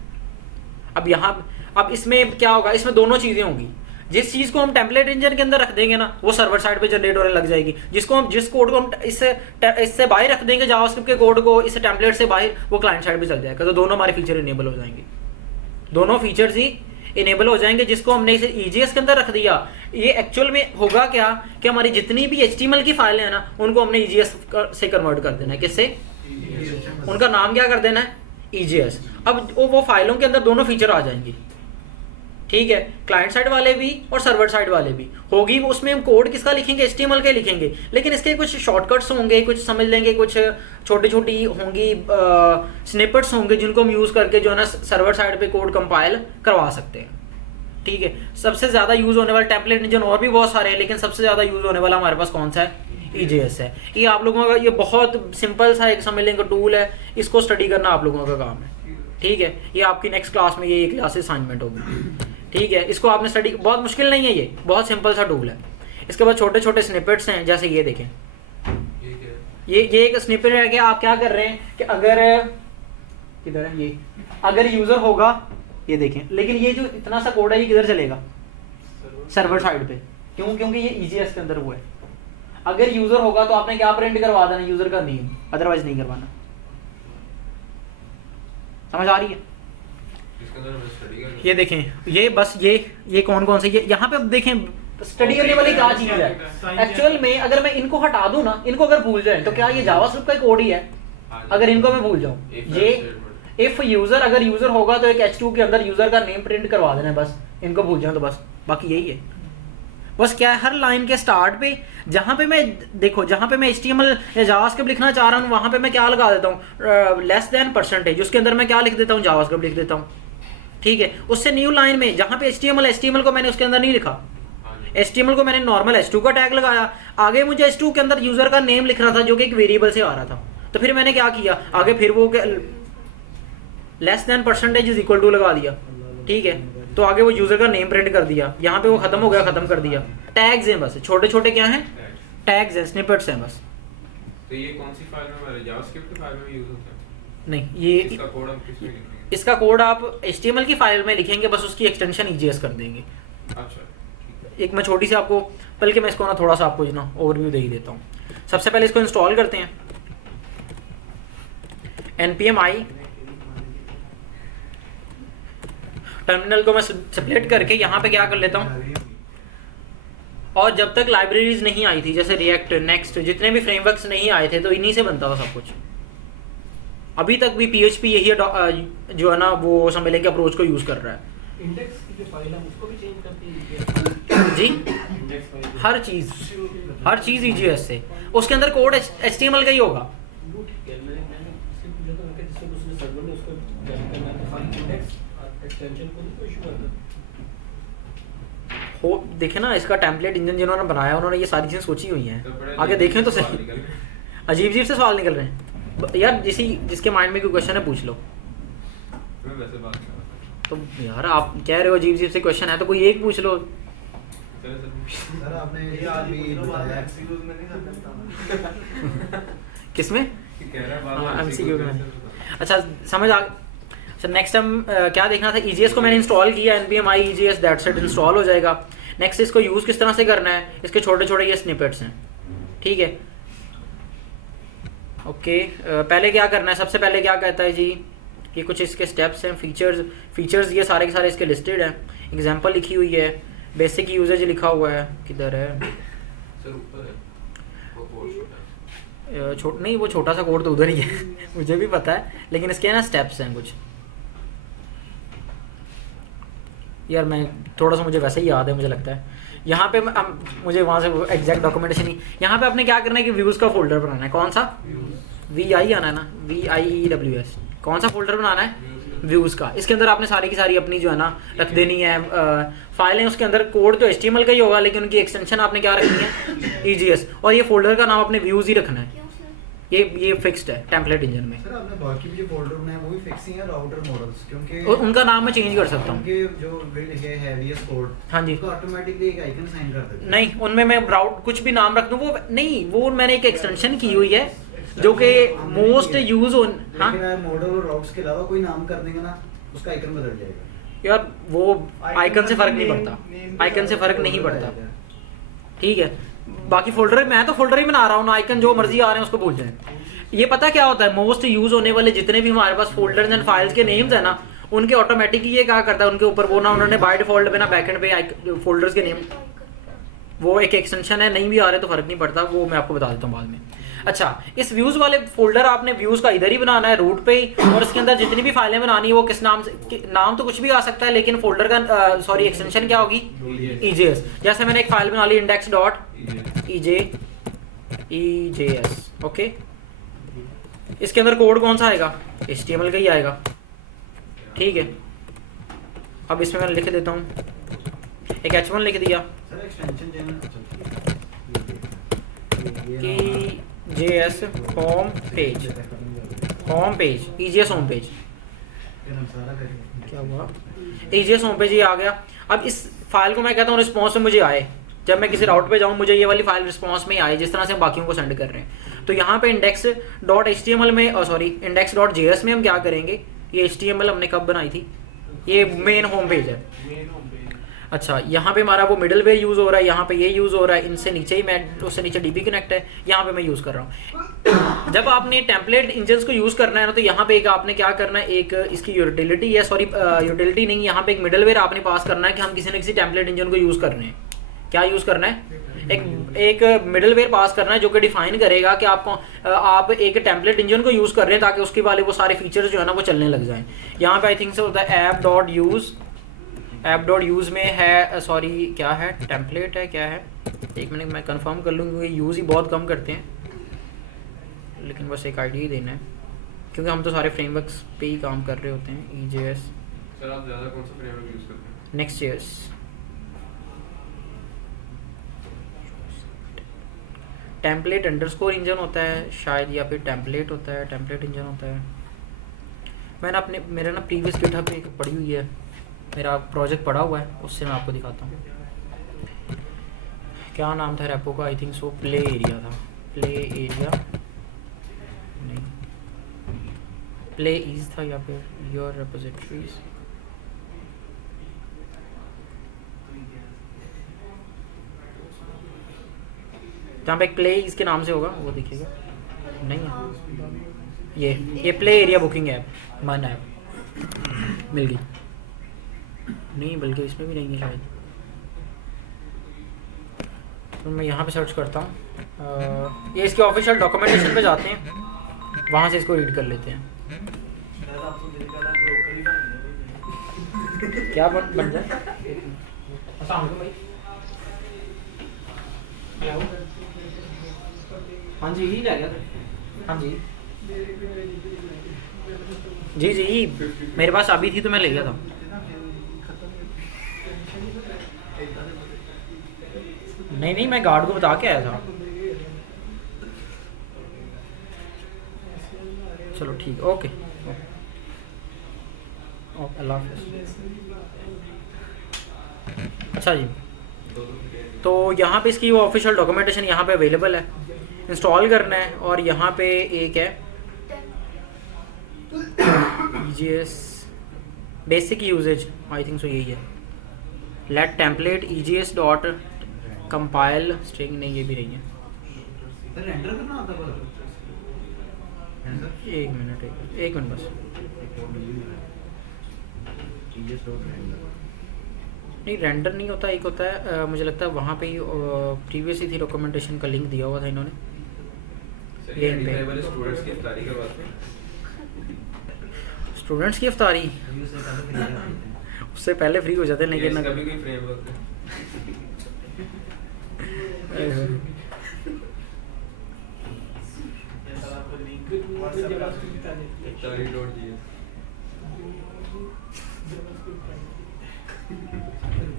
अब इसमें क्या होगा, इसमें दोनों चीज़ें होंगी। जिस चीज़ को हम टेम्पलेट इंजन के अंदर रख देंगे ना, वो सर्वर साइड पे जनरेट होने लग जाएगी। जिस कोड को हम इससे बाहर रख देंगे, जावास्क्रिप्ट के कोड को इस टेम्पलेट से बाहर, वो क्लाइंट साइड पे चल जाएगा। तो दोनों हमारे फीचर इनेबल हो जाएंगे, दोनों फीचर्स ही इनेबल हो जाएंगे। जिसको हमने इसे EJS के अंदर रख दिया, ये एक्चुअल में होगा क्या कि हमारी जितनी भी HTML की फाइलें हैं ना, उनको हमने EJS से कन्वर्ट कर देना है। किससे? उनका नाम क्या कर देना है, EJS। अब वो फाइलों के अंदर दोनों फीचर आ जाएंगी। ठीक है, क्लाइंट साइड वाले भी और सर्वर साइड वाले भी होगी। उसमें हम कोड किसका लिखेंगे, HTML के लिखेंगे, लेकिन इसके कुछ शॉर्टकट्स होंगे, कुछ समझ लेंगे, कुछ छोटी छोटी होंगी स्निपेट्स होंगे, जिनको हम यूज़ करके जो है ना सर्वर साइड पे कोड कंपाइल करवा सकते हैं। ठीक है, सबसे ज़्यादा यूज़ होने वाला टेम्पलेट इंजन और भी बहुत सारे हैं, लेकिन सबसे ज़्यादा यूज़ होने वाला हमारे पास कौन सा है, EJS है। ये आप लोगों का, ये बहुत सिंपल सा एक समझ लेंगे टूल है, इसको स्टडी करना आप लोगों का काम है। ठीक है, ये आपकी नेक्स्ट क्लास में ये क्लास असाइनमेंट होगी। ठीक है, इसको आपने स्टडी, बहुत मुश्किल नहीं है, ये बहुत सिंपल सा टूल है। इसके बाद छोटे छोटे स्निपेट्स हैं, जैसे ये देखें, ये एक स्निपेट है कि आप क्या कर रहे हैं कि अगर किधर है ये, अगर यूज़र होगा, ये देखें, लेकिन ये जो इतना सा कोड है ये किधर चलेगा, सर्वर साइड पे। क्यों? क्योंकि ये EJS के अंदर हुआ है। अगर यूज़र होगा तो आपने क्या प्रिंट करवा देना, यूज़र का नेम, अदरवाइज नहीं करवाना। समझ आ रही है? ये देखें, ये बस ये कौन से, ये यहाँ पे अब देखें, स्टडी करने वाली क्या चीज़ है। एक्चुअल में अगर मैं इनको हटा दूं ना, इनको अगर भूल जाए तो क्या ये जावास्क्रिप्ट का कोड ही है। अगर इनको मैं भूल जाऊं, ये इफ यूजर, अगर यूजर होगा तो एक H2 के अंदर यूजर का नेम प्रिंट करवा देना है, बस इनको भूल जाऊं तो बस, बाकी यही है। बस क्या है, हर लाइन के स्टार्ट पे जहाँ पे मैं, देखो जहाँ पे मैं HTML या जावास्क्रिप्ट लिखना चाह रहा हूँ, वहाँ पे मैं क्या लगा देता हूँ, <% उसके अंदर मैं क्या लिख देता हूँ, जावास्क्रिप्ट लिख देता हूँ। ठीक है, उससे न्यू लाइन में जहाँ पे HTML को मैंने उसके अंदर नहीं लिखा, HTML को मैंने नॉर्मल H2 का टैग लगाया, आगे मुझे H2 के अंदर यूजर का नेम लिख रहा था जो कि एक वेरिएबल से आ रहा था, तो फिर मैंने क्या किया, आगे फिर वो <% लगा दिया। ठीक है, तो आगे वो यूजर का नेम प्रिंट कर दिया, यहाँ पे वो खत्म हो गया, खत्म कर दिया। टैग्स हैं बस, छोटे छोटे क्या हैं, टैग्स हैं, स्निपेट्स हैं बस। तो ये कौन सी फाइल में, जावास्क्रिप्ट की फाइल में यूज होता है? नहीं, ये इसका कोड हम किसमें लिखेंगे? इसका कोड आप HTML की फाइल में लिखेंगे, बस उसकी एक्सटेंशन EJS कर देंगे। अच्छा एक मैं छोटी सी आपको, बल्कि मैं इसको ना थोड़ा सा आपको ना ओवरव्यू दे ही देता हूँ। सबसे पहले इसको इंस्टॉल करते हैं, npm i, टर्मिनल को मैं सेपरेट करके यहाँ पे क्या कर लेता हूँ, और जब तक लाइब्रेरीज नहीं आई थी जैसे रिएक्ट, नेक्स्ट, जितने भी फ्रेमवर्क्स नहीं आए थे तो इन्हीं से बनता था सब कुछ। अभी तक भी PHP यही जो है ना वो समझ लें कि अप्रोच को यूज़ कर रहा है। इंडेक्स की जो फाइल है उसको भी चेंज करती है जी, इंडेक्स फाइल हर चीज़ EJS से, उसके अंदर कोड HTML का ही होगा। वो ठीक है, मैंने इससे पूछा तो मैंने जिससे उसने सर्वर ने उसको जॉइन करना है तो खाली इंडेक्स एक्सटेंशन को नहीं कोई इशू करता हो देखे ना, इसका टेम्पलेट इंजन जिन्होंने बनाया उन्होंने ये सारी चीज़ें सोची हुई हैं। तो बड़े आगे देखें तो सवाल सही, निकल गए। अजीब से सवाल निकल रहे हैं यार। जिसके माइंड में कोई क्वेश्चन है पूछ लो। मैं वैसे बात कर रहा था। तो यार आप कह रहे हो अजीब से क्वेश्चन है तो कोई एक पूछ लो। चलो सर सर आपने ये आज भी बताया MCQs में नहीं कर सकता। किसमें? कह रहा है हाँ, बात MCQ में। अच्छा समझ आ। अच्छा नेक्स्ट हम क्या देखना था, EJS को मैंने इंस्टॉल किया, npm i EJS that's it, install हो जाएगा। नेक्स्ट इसको यूज़ किस तरह से करना है, इसके छोटे छोटे ये स्निपेट्स हैं, ठीक है। ओके पहले क्या करना है, सबसे पहले क्या कहता है जी, ये कुछ इसके स्टेप्स हैं, फीचर्स ये सारे के सारे इसके लिस्टेड हैं, एग्जांपल लिखी हुई है, बेसिक यूजेज लिखा हुआ है, किधर है सर ऊपर है वो कोड छोटा है। नहीं वो छोटा सा कोड तो उधर ही है मुझे भी पता है, लेकिन इसके ना स्टेप्स हैं कुछ। यार मैं थोड़ा सा मुझे वैसे ही याद है, मुझे लगता है यहाँ पे मुझे वहाँ से एग्जैक्ट डॉक्यूमेंटेशन नहीं। यहाँ पे आपने क्या करना है कि व्यूज़ का फोल्डर बनाना है, कौन सा, VI आना है ना, VIEWS, कौन सा फोल्डर बनाना है, व्यूज़ का। इसके अंदर आपने सारी की सारी अपनी जो है ना रख देनी है फाइलें, उसके अंदर कोड तो HTML का ही होगा लेकिन उनकी एक्सटेंशन आपने क्या रखनी है, EJS, और ये फोल्डर का नाम अपने व्यूज़ ही रखना है। ये फिक्स्ड है टेम्पलेट इंजन में। सर आपने बाकी भी जो फोल्डर बनाए वो भी फिक्सिंग है राउटर मॉडल्स, क्योंकि और उनका नाम मैं चेंज कर सकता हूँ। उनके जो बिल्ड है हैवीएस्ट कोड, हाँ जी, उसको ऑटोमेटिकली एक आइकन साइन कर देते हैं। नहीं उनमें मैं राउट कुछ भी नाम रख दूँ, वो नहीं, वो मैंने एक एक्सटेंशन की हुई है जो कि मोस्ट यूज हो। हाँ लेकिन यार मॉडल और राउट्स के अलावा कोई नाम कर देंगे ना, उसका आइकन बदल जाएगा। यार वो आइकन से फर्क नहीं पड़ता, आइकन से फर्क नहीं पड़ता, ठीक है। बाकी फोल्डर मैं तो फोल्डर ही बना रहा हूँ ना, आइकन जो मर्जी आ रहे हैं उसको भूल जाए। ये पता क्या होता है, मोस्ट यूज होने वाले जितने भी हमारे पास फोल्डर्स एंड फाइल्स के नेम्स है ना, उनके ऑटोमेटिकली ये क्या करता है, उनके ऊपर वो ना उन्होंने बाय डिफॉल्ट पे ना बैकएंड पे फोल्डर्स के नेम, वो एक एक्सटेंशन है, नहीं भी आ रहे तो फर्क नहीं पड़ता, वो मैं आपको बता देता हूँ बाद में। अच्छा इस व्यूज़ वाले फोल्डर आपने व्यूज़ का इधर ही बनाना है रूट पे ही, और इसके अंदर जितनी भी फाइलें बनानी है वो किस नाम से, नाम तो कुछ भी आ सकता है लेकिन फोल्डर का सॉरी एक्सटेंशन क्या होगी, EJS। जैसे मैंने एक फाइल बना ली index.EJS, ओके। इसके अंदर कोड कौन सा आएगा, HTML का ही आएगा, ठीक है। अब इसमें मैं लिख देता हूँ, एक H1 लिख दिया, sir extension EJS home page EJS home page, क्या हुआ, EJS होम पेज ये आ गया। अब इस फाइल को मैं कहता हूँ रिस्पॉन्स में मुझे आए, जब मैं किसी राउट पे जाऊँ मुझे ये वाली फाइल रिस्पॉन्स में आए, जिस तरह से हम बाकियों को सेंड कर रहे हैं। तो यहाँ पे index.html में सॉरी index.js में हम क्या करेंगे, ये HTML हमने कब बनाई थी, ये मेन होम पेज है। अच्छा यहाँ पे हमारा वो मिडलवेयर यूज़ हो रहा है, यहाँ पे ये यूज़ हो रहा है, इनसे नीचे ही मैं उससे नीचे DB कनेक्ट है, यहाँ पे मैं यूज़ कर रहा हूँ। जब आपने टेम्पलेट इंजन्स को यूज़ करना है ना, तो यहाँ पे एक आपने क्या करना है, एक इसकी यूटिलिटी है, सॉरी यूटिलिटी नहीं, यहाँ पे एक मिडलवेयर आपने पास करना है कि हम किसी न किसी टेम्पलेट इंजन को यूज़ कर रहे हैं। क्या यूज़ करना है, एक मिडलवेयर पास करना है जो कि डिफाइन करेगा कि आप एक टेम्पलेट इंजन को यूज़ कर रहे हैं ताकि उसके वाले वो सारे फीचर्स जो है ना वो चलने लग जाएं। यहाँ पे आई थिंक से होता है app.use में है, सॉरी क्या है, टेम्पलेट है, क्या है, एक मिनट मैं कंफर्म कर लूँ क्योंकि यूज़ ही बहुत कम करते हैं, लेकिन बस एक आइडिया ही देना है क्योंकि हम तो सारे फ्रेमवर्क्स पे ही काम कर रहे होते हैं। EJS सर आप ज़्यादा कौन सा फ्रेमवर्क यूज़ करते हैं? Next.js, टेम्पलेट अंडरस्कोर इंजन होता है शायद, या फिर टेम्पलेट होता है, टेम्पलेट इंजन होता है। मैंने मेरा ना प्रीवियस गिटहब पे एक पड़ी हुई है, मेरा प्रोजेक्ट पड़ा हुआ है, उससे मैं आपको दिखाता हूँ। क्या नाम था रेपो का, आई थिंक सो प्ले एरिया था, प्ले प्ले ईज था या फिर योर रिपोजिटरीज। जहाँ पे प्ले ईज के नाम से होगा वो देखिएगा, नहीं है ये प्ले एरिया बुकिंग ऐप, मन ऐप मिल गई। नहीं बल्कि इसमें भी नहीं है शायद, तो मैं यहाँ पे सर्च करता हूँ। ये इसके ऑफिशियल डॉक्यूमेंटेशन पे जाते हैं, वहाँ से इसको रीड कर लेते हैं। क्या बन जाए? हाँ जी ले गया। हाँ जी जी मेरे पास अभी थी तो मैं ले गया था। नहीं मैं गार्ड को बता के आया था। चलो ठीक, ओके अल्लाह हाफ़िज़। अच्छा जी, तो यहाँ पे इसकी वो ऑफिशियल डॉक्यूमेंटेशन यहाँ पे अवेलेबल है, इंस्टॉल करना है। और यहाँ पे एक है EGS basic usage, I think so यही है। Let template EGS dot compile string, नहीं ये भी नहीं है। रेंडर करना आता है एक मिनट बस। नहीं रेंडर नहीं होता, एक होता है मुझे लगता है वहाँ पे ही प्रीवियस ही थी डॉक्यूमेंटेशन का लिंक दिया हुआ था इन्होंने। स्टूडेंट्स की इफ्तारी उससे पहले फ्री हो जाते हैं, लेकिन कभी कोई फ्रेमवर्क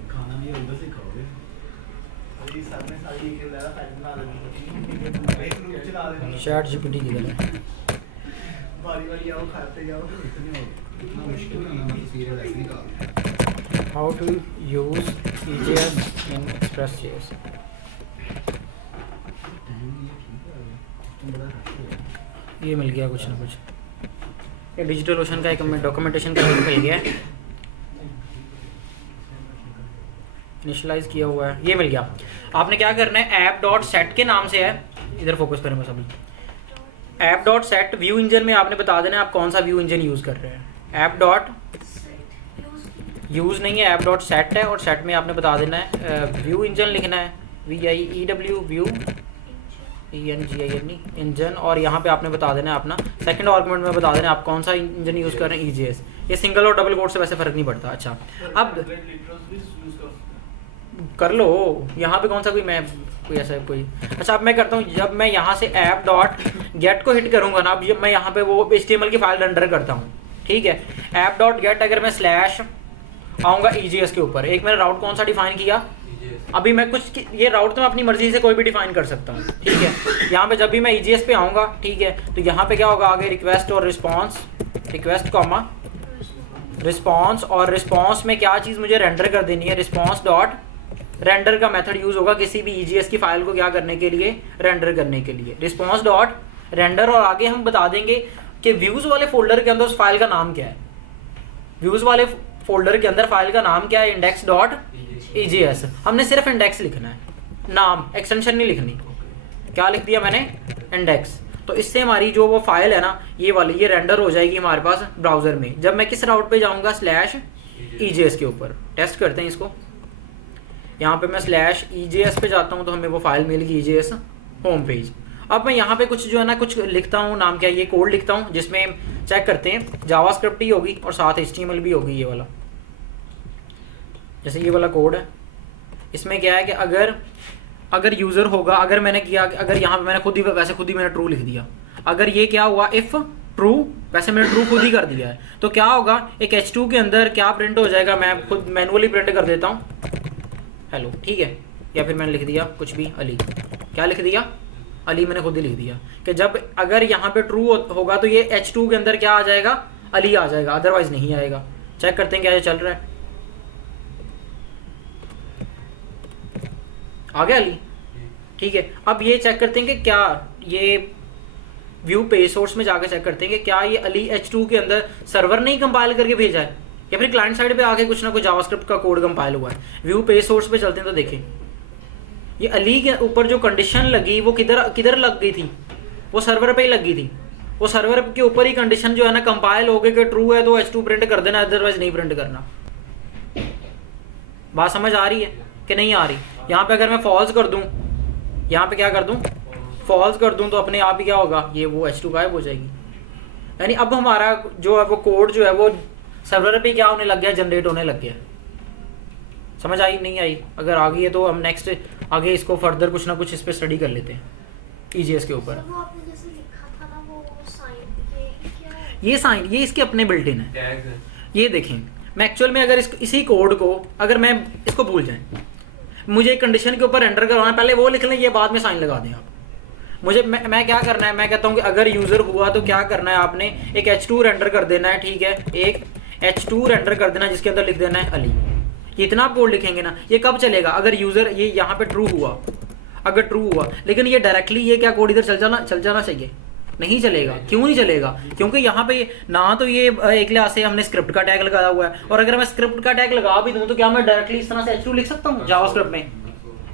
खाना भी अंदर से खाओगे। चैट जीपीटी की तरह। बारी आओ खाते जाओ। इतना मुश्किल नहीं है, मतलब सीरियल ऐसे निकाल। How to use EGS in Express.js। ये मिल गया कुछ ना कुछ, ये डिजिटल ओशन का एक डॉक्यूमेंटेशन का लिंक मिल गया है, इनिशियलाइज किया हुआ है, ये मिल गया। आपने क्या करना है, ऐप डॉट सेट के नाम से है, इधर फोकस करें बस अभी। App dot set view engine में आपने बता देना है आप कौन सा व्यू इंजन यूज़ कर रहे हैं। ऐप डॉट यूज़ नहीं है, ऐप डॉट सेट है, और सेट में आपने बता देना है व्यू इंजन लिखना है, VIEW व्यू ENGIN इंजन। और यहाँ पे आपने बता देना है अपना सेकंड आर्गुमेंट में बता देना है आप कौन सा इंजन यूज़ कर रहे हैं, EGS। ये सिंगल और डबल कोड से वैसे फ़र्क नहीं पड़ता। अच्छा अब कर लो, यहाँ पे कौन सा कोई ऐसा कोई। अच्छा अब मैं करता हूँ, जब मैं यहाँ से ऐप डॉट गेट को हिट करूँगा ना, अब मैं यहाँ पे वो HTML की फाइल रेंडर करता हूँ, ठीक है। ऐप डॉट गेट अगर मैं स्लैश आऊँगा EGS के ऊपर, एक मैंने राउट कौन सा डिफाइन किया अभी, मैं कुछ ये राउट तो मैं अपनी मर्जी से कोई भी डिफाइन कर सकता हूँ, ठीक है। यहाँ पे जब भी मैं EGS पे आऊँगा, ठीक है, तो यहाँ पे क्या होगा आगे रिक्वेस्ट और रिस्पॉन्स, रिक्वेस्ट कॉमा रिस्पॉन्स, और रिस्पॉन्स में क्या चीज़ मुझे रेंडर कर देनी है, रिस्पॉन्स डॉट रेंडर का मेथड यूज़ होगा किसी भी EGS की फाइल को क्या करने के लिए, रेंडर करने के लिए, रिस्पॉन्स डॉट रेंडर। और आगे हम बता देंगे कि व्यूज़ वाले फोल्डर के अंदर उस फाइल का नाम क्या है, व्यूज़ वाले फोल्डर के अंदर फाइल का नाम क्या है, इंडेक्स डॉट EGS। हमने सिर्फ इंडेक्स लिखना है, नाम एक्सटेंशन नहीं लिखनी। क्या लिख दिया मैंने, इंडेक्स। तो इससे हमारी जो वो फाइल है ना ये वाली, ये रेंडर हो जाएगी हमारे पास ब्राउज़र में। जब मैं किस राउट पे जाऊँगा, स्लैश EGS के ऊपर। टेस्ट करते हैं इसको, यहाँ पे मैं स्लैश EGS पे जाता हूँ तो हमें वो फाइल मिल गई EGS होम पेज। अब मैं यहाँ पे कुछ जो है ना कुछ लिखता हूँ, नाम क्या है, ये कोड लिखता हूँ जिसमें चेक करते हैं जावास्क्रिप्ट ही होगी और साथ HTML भी होगी, ये वाला। जैसे ये वाला कोड है, इसमें क्या है कि अगर यूज़र होगा, अगर मैंने किया, अगर यहाँ पे मैंने खुद ही मैंने ट्रू लिख दिया, अगर ये क्या हुआ इफ़ ट्रू, वैसे मैंने ट्रू खुद ही कर दिया है, तो क्या होगा एक H2 के अंदर क्या प्रिंट हो जाएगा, मैं खुद मैनुअली प्रिंट कर देता हूँ हेलो, ठीक है। या फिर मैंने लिख दिया कुछ भी अली, क्या लिख दिया अली, मैंने खुद ही लिख दिया कि जब अगर यहाँ पे ट्रू होगा तो ये H2 के अंदर क्या आ जाएगा, अली आ जाएगा, अदरवाइज नहीं आएगा। चेक करते हैं क्या ये चल रहा है, आ गया अली, ठीक है। अब ये चेक करते हैं कि क्या ये व्यू पेज सोर्स में जाकर चेक करते हैं कि क्या ये अली H2 के अंदर सर्वर ने ही कंपाइल करके भेजा है या फिर क्लाइंट साइड पे आके कुछ ना कुछ जावास्क्रिप्ट का कोड कंपाइल हुआ है। व्यू पेज सोर्स पे चलते हैं तो देखें ये अली के ऊपर जो कंडीशन लगी वो किधर लग गई थी, वो सर्वर पे ही लगी थी। वो सर्वर के ऊपर ही कंडीशन जो है ना कंपाइल हो गई कि ट्रू है तो H2 प्रिंट कर देना, अदरवाइज नहीं प्रिंट करना। बात समझ आ रही है कि नहीं आ रही? यहाँ पे अगर मैं फॉल्स कर दूँ, यहाँ पे क्या कर दूँ, फॉल्स कर दूँ तो अपने आप ही क्या होगा, ये वो H2 गायब हो जाएगी। यानी अब हमारा जो है वो कोड जो है वो सर्वर पे क्या होने लग गया, जनरेट होने लग गया। समझ आई नहीं आई? अगर आ गई है तो हम नेक्स्ट आगे इसको फर्दर कुछ ना कुछ इस पर स्टडी कर लेते हैं EJS के ऊपर। वो आपने जैसे लिखा था ना वो साइन क्या है? ये साइन ये इसके अपने बिल्ट इन है। टैग है। ये देखें मैं एक्चुअल में अगर इसी कोड को अगर मैं इसको भूल जाएं, मुझे एक कंडीशन के ऊपर एंटर करवाना, पहले वो लिख लें, ये बाद में साइन लगा दें आप। मुझे मैं क्या करना है, मैं कहता हूँ कि अगर यूज़र हुआ तो क्या करना है, आपने एक H2 रेंडर कर देना है, ठीक है, एक H2 रेंडर कर देना जिसके अंदर लिख देना है अली। ये इतना आप कोड लिखेंगे ना, ये कब चलेगा, अगर यूज़र ये यहाँ पे ट्रू हुआ, अगर ट्रू हुआ, लेकिन ये डायरेक्टली ये क्या कोड इधर चल जाना चाहिए, नहीं चलेगा। क्यों नहीं चलेगा? क्योंकि यहाँ पे ना तो ये एक लिहाज से हमने स्क्रिप्ट का टैग लगाया हुआ है, और अगर मैं स्क्रिप्ट का टैग लगा भी दूँ तो क्या मैं डायरेक्टली इस तरह से H2 लिख सकता हूँ जावास्क्रिप्ट में?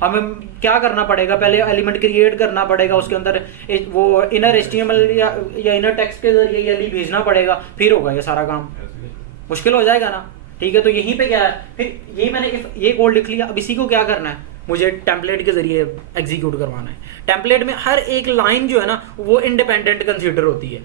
हमें क्या करना पड़ेगा, पहले एलिमेंट क्रिएट करना पड़ेगा, उसके अंदर वो इनर HTML या इनर टेक्स्ट के जरिए ये अली भेजना पड़ेगा, फिर होगा ये सारा काम। मुश्किल हो जाएगा ना, ठीक है। तो यहीं पे क्या है, फिर यही मैंने ये कोड लिख लिया। अब इसी को क्या करना है, मुझे टेम्पलेट के जरिए एग्जीक्यूट करवाना है। टेम्पलेट में हर एक लाइन जो है ना वो इंडिपेंडेंट कंसीडर होती है।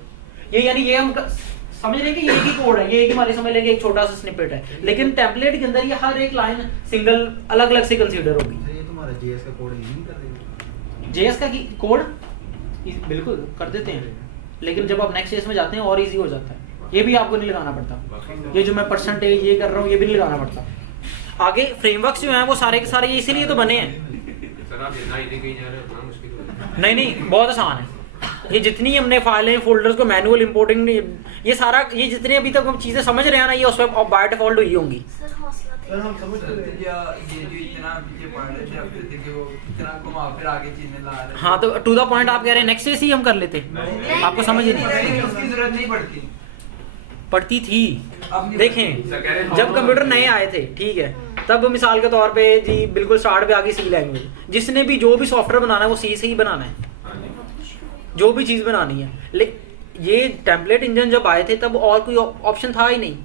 ये यानी ये हम समझ रहे हैं कि ये एक ही कोड है, ये एक हमारे समझ लेंगे एक छोटा सा स्निपेट है, लेकिन टेम्पलेट के अंदर ये हर एक लाइन सिंगल अलग अलग से कंसीडर होगी। ये तुम्हारा JS का कोड नहीं कर देंगे? JS का कोड बिल्कुल कर देते हैं, लेकिन जब आप नेक्स्ट JS में जाते हैं और इजी हो जाता है। ये भी आपको नहीं लगाना पड़ता, ये जो मैं परसेंटेज ये कर रहा हूँ ये भी नहीं लगाना पड़ता। आगे फ्रेमवर्क्स जो हैं वो सारे के सारे इसीलिए तो बने हैं। सर आप जितना इधर कहीं जा रहे हो उतना मुश्किल हो रहा है। नहीं बहुत आसान है। ये जितनी हमने फाइलें फोल्डर्स को मैनुअल इंपोर्टिंग, ये सारा ये जितने अभी तक हम चीज़ें समझ रहे हैं ना, ये उस पर बाय डिफॉल्ट हुई होंगी। सर हौसला सर हम समझ सर, रहे हैं। ये जो इतना पीछे पड़ रहे थे, अब थे कि वो इतना घुमा फिर आगे चीजें ला रहे थे। हाँ तो टू द पॉइंट आप कह रहे हैं नेक्स्ट ही हम कर लेते, आपको समझ ही नहीं नहीं, उसकी जरूरत नहीं पड़ती। पड़ती थी। अब नहीं देखें जब कंप्यूटर नए आए थे, ठीक है, तब मिसाल के तौर पे जी बिल्कुल स्टार्ट पे आ गई C लैंग्वेज। जिसने भी जो भी सॉफ्टवेयर बनाना है वो C से ही बनाना है, हाँ जी। जो भी चीज़ बनानी है। ये टेम्पलेट इंजन जब आए थे तब और कोई ऑप्शन था ही नहीं,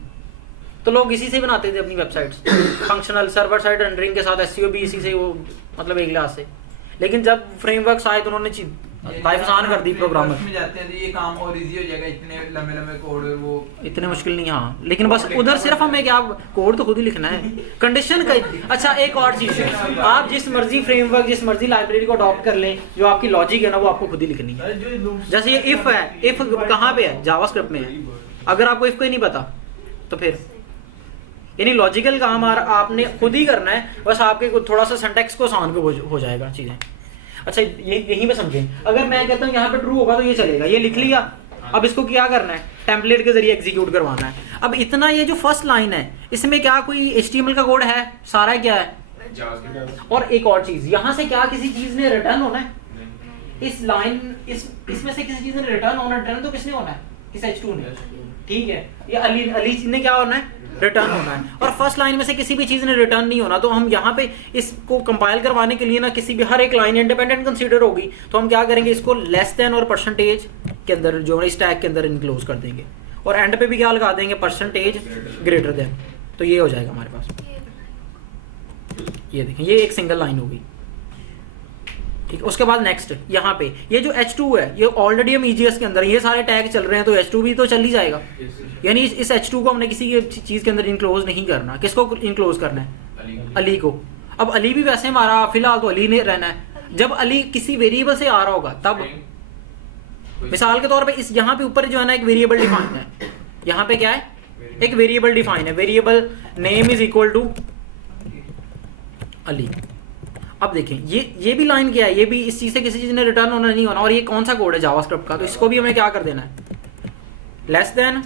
तो लोग इसी से बनाते थे अपनी websites. Functional server side rendering के साथ SEO भी इसी से, वो मतलब एक लिहाज से। लेकिन जब फ्रेमवर्क्स आए तो उन्होंने लाइफ आसान कर दी प्रोग्रामर में जाते हैं तो ये काम और इजी हो जाएगा, इतने लंबे लंबे कोड वो इतने मुश्किल नहीं। हाँ लेकिन बस उधर सिर्फ हमें क्या कोड तो खुद ही लिखना है, कंडीशन का। अच्छा एक और चीज़ है, आप जिस मर्जी फ्रेमवर्क जिस मर्जी लाइब्रेरी को अडॉप्ट कर लें, जो आपकी लॉजिक है ना वो आपको खुद ही लिखनी है। सर, जो लोग- जैसे ये इफ है, इफ कहाँ पे है, जावास्क्रिप्ट में है। अगर आपको इफ को ही नहीं पता तो फिर यानी लॉजिकल काम आपने खुद ही करना है, बस आपके थोड़ा सा सिंटैक्स को आसान हो जाएगा चीज़ें। अच्छा ये यहीं पे समझें, अगर मैं कहता हूँ यहाँ पे ट्रू होगा तो ये चलेगा, ये लिख लिया। अब इसको क्या करना है, टेम्पलेट के जरिए एग्जीक्यूट करवाना है। अब इतना ये जो फर्स्ट लाइन है इसमें क्या कोई HTML का कोड है, सारा क्या है। जावास्क्रिप्ट। और एक और चीज़, यहाँ से क्या किसी चीज़ ने रिटर्न होना है, इस लाइन इसमें से किसी चीज़ ने रिटर्न होना, रिटर्न तो किसने होना है, किस H2 ने, ठीक है। ये अली ने क्या होना है, रिटर्न होना है। और फर्स्ट लाइन में से किसी भी चीज़ ने रिटर्न नहीं होना, तो हम यहाँ पे इसको कंपाइल करवाने के लिए ना किसी भी हर एक लाइन इंडिपेंडेंट कंसीडर होगी, तो हम क्या करेंगे, इसको लेस देन और परसेंटेज के अंदर जो इस टैग के अंदर इनक्लोज कर देंगे, और एंड पे भी क्या लगा देंगे, परसेंटेज ग्रेटर देन। तो ये हो जाएगा हमारे पास। ये देखें ये एक सिंगल लाइन होगी, ठीक है। उसके बाद नेक्स्ट यहाँ पे ये जो H2 है, ये ऑलरेडी हम EJS के अंदर ये सारे टैग चल रहे हैं, तो H2 भी तो चल ही जाएगा। यानी इस H2 को हमने किसी चीज़ के अंदर इनक्लोज नहीं करना। किसको इनक्लोज करना है, अली को। अब अली भी वैसे हमारा फिलहाल तो अली ने रहना है। जब अली किसी वेरिएबल से आ रहा होगा तब, मिसाल के तौर पे इस यहाँ पे ऊपर जो है ना एक वेरिएबल डिफाइन है, यहाँ पे क्या है, एक वेरिएबल डिफाइन है, variable name is equal to Ali. अब देखें ये भी लाइन क्या है, ये भी इस चीज़ से किसी चीज़ ने रिटर्न होना नहीं होना। और ये कौन सा कोड है, जावास्क्रिप्ट का, तो इसको भी हमें क्या कर देना है, लेस देन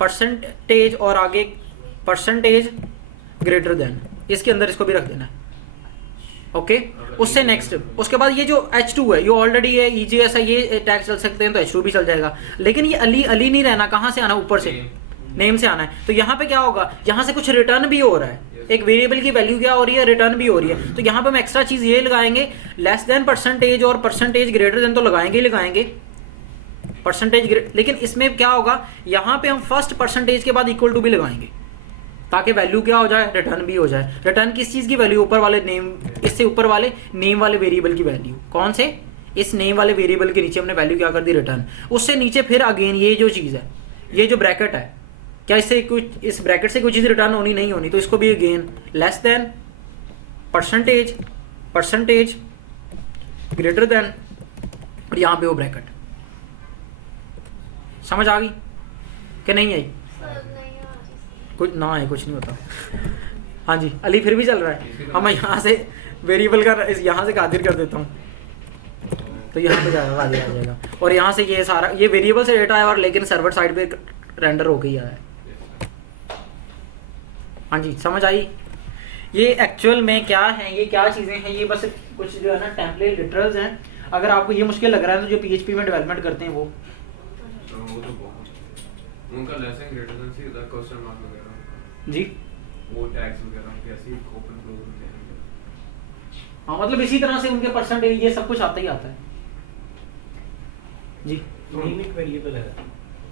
परसेंटेज और आगे परसेंटेज ग्रेटर देन, इसके अंदर इसको भी रख देना है। ओके उससे नेक्स्ट उसके बाद ये जो H2 है ये ऑलरेडी है, EJS है, ये टैग चल सकते हैं तो H2 भी चल जाएगा। लेकिन ये अली अली नहीं रहना, कहाँ से आना, ऊपर से नेम से आना है। तो यहाँ पे क्या होगा, यहाँ से कुछ रिटर्न भी हो रहा है, एक वेरिएबल की वैल्यू क्या हो रही है, रिटर्न भी हो रही है। तो यहाँ पे हम एक्स्ट्रा चीज़ ये लगाएंगे, लेस देन परसेंटेज और परसेंटेज ग्रेटर देन तो लगाएंगे ही लगाएंगे परसेंटेज। लेकिन इसमें क्या होगा, यहाँ पे हम फर्स्ट परसेंटेज के बाद इक्वल टू भी लगाएंगे ताकि वैल्यू क्या हो जाए, रिटर्न भी हो जाए। रिटर्न किस चीज़ की वैल्यू, ऊपर वाले नेम, इससे ऊपर वाले नेम वाले वेरिएबल की वैल्यू। कौन से, इस नेम वाले वेरिएबल के नीचे हमने वैल्यू क्या कर दी, रिटर्न। उससे नीचे फिर अगेन ये जो चीज़ है, ये जो ब्रैकेट है, क्या इससे कुछ, इस ब्रैकेट से कोई चीज़ रिटर्न होनी नहीं होनी, तो इसको भी again less than percentage, percentage greater than, और यहाँ पे वो ब्रैकेट। समझ आ गई कि नहीं आई? सर नहीं आ रही। कुछ ना है, कुछ नहीं होता। हाँ जी अली फिर भी चल रहा है। अब मैं यहाँ से वेरिएबल का यहाँ से कादिर कर देता हूँ तो यहाँ पे जाएगा, कादिर आ जाएगा। और यहाँ से ये सारा ये वेरिएबल से डेटा है और लेकिन सर्वर साइड पे रेंडर होके ही आया है। हाँ जी समझ आई? ये एक्चुअल में क्या है, ये क्या चीज़ें हैं, ये बस कुछ जो है ना टेम्पलेट लिटरल्स हैं। अगर आपको ये मुश्किल लग रहा है तो जो PHP में डेवलपमेंट करते हैं वो तो बहुत उनका lesson greater than see the question mark वगैरह जी, वो टैग्स वगैरह कैसे ओपन क्लोज होते हैं। हाँ मतलब इसी तरह से उनके परसेंटेज ये सब कुछ आता ही आता है जी। नेम एक वेरिएबल है,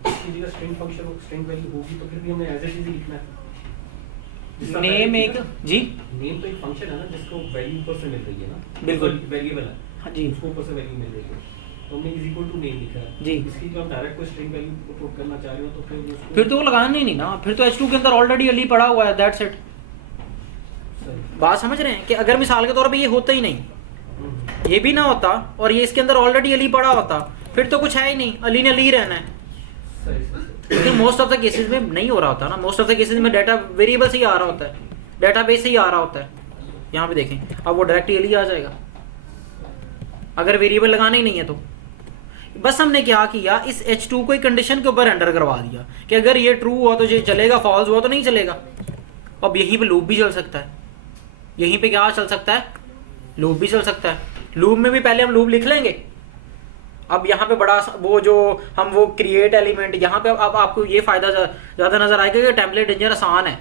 इसकी जगह स्ट्रिंग फंक्शन स्ट्रिंग वैल्यू होगी तो फिर भी हमें एज इट इज लिखना है। नेम एक जी, नेम तो एक फंक्शन है ना जिसको वैल्यू ऊपर से मिल रही है ना, बिल्कुल वेरिएबल है। हाँ जी उसको ऊपर से वैल्यू मिल रही है तो हमने इज इक्वल टू नेम लिखा है जी। इसकी जो हम डायरेक्ट कोई स्ट्रिंग वैल्यू पुट करना चाह रहे हो तो फिर तो वो लगाना ही नहीं ना, फिर तो H2 के अंदर ऑलरेडी अली पड़ा हुआ है, दैट्स इट। बात समझ रहे हैं कि अगर मिसाल के तौर पे ये होता ही नहीं, ये भी ना होता और ये इसके अंदर ऑलरेडी अली पड़ा होता, फिर तो कुछ है ही नहीं, अली ने अली रहना है। लेकिन मोस्ट ऑफ द केसेस में नहीं हो रहा होता ना, मोस्ट ऑफ द केसेस में डाटा वेरिएबल से ही आ रहा होता है, डाटाबेस से ही आ रहा होता है। यहाँ पे देखें अब वो डायरेक्ट अली आ जाएगा अगर वेरिएबल लगाना ही नहीं है तो। बस हमने क्या किया, इस H2 को एक कंडीशन के ऊपर एंटर करवा दिया कि अगर ये ट्रू हुआ तो ये चलेगा, फॉल्स हुआ तो नहीं चलेगा। अब यहीं पे लूप भी चल सकता है, यहीं पे क्या चल सकता है, लूप भी चल सकता है। लूप में भी पहले हम लूप लिख लेंगे। अब यहाँ पे बड़ा वो जो हम वो क्रिएट एलिमेंट, यहाँ पे अब आपको ये फ़ायदा ज़्यादा नज़र आएगा कि टेम्पलेट इंजन आसान है।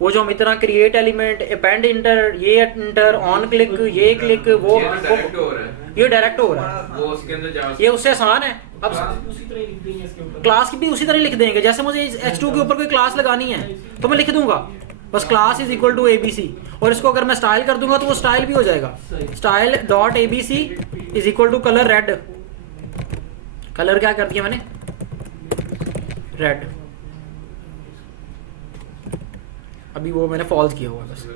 वो जो हम इतना क्रिएट एलिमेंट, अपेंड इंटर, ये इंटर, ऑन क्लिक, ये क्लिक, वो डायरेक्ट हो रहा है, ये डायरेक्ट हो रहा है, वो उसके अंदर जा ये उससे आसान है। अब उसी तरह लिख देंगे इसके ऊपर, क्लास की भी उसी तरह लिख देंगे। जैसे मुझे H2 के ऊपर कोई क्लास लगानी है तो मैं लिख दूंगा बस class is equal to ABC, और इसको अगर मैं स्टाइल कर दूंगा तो वो स्टाइल भी हो जाएगा, style dot ABC is equal to colour red. Colour क्या कर दिया मैंने, रेड। अभी वो मैंने फॉल्स किया हुआ बस।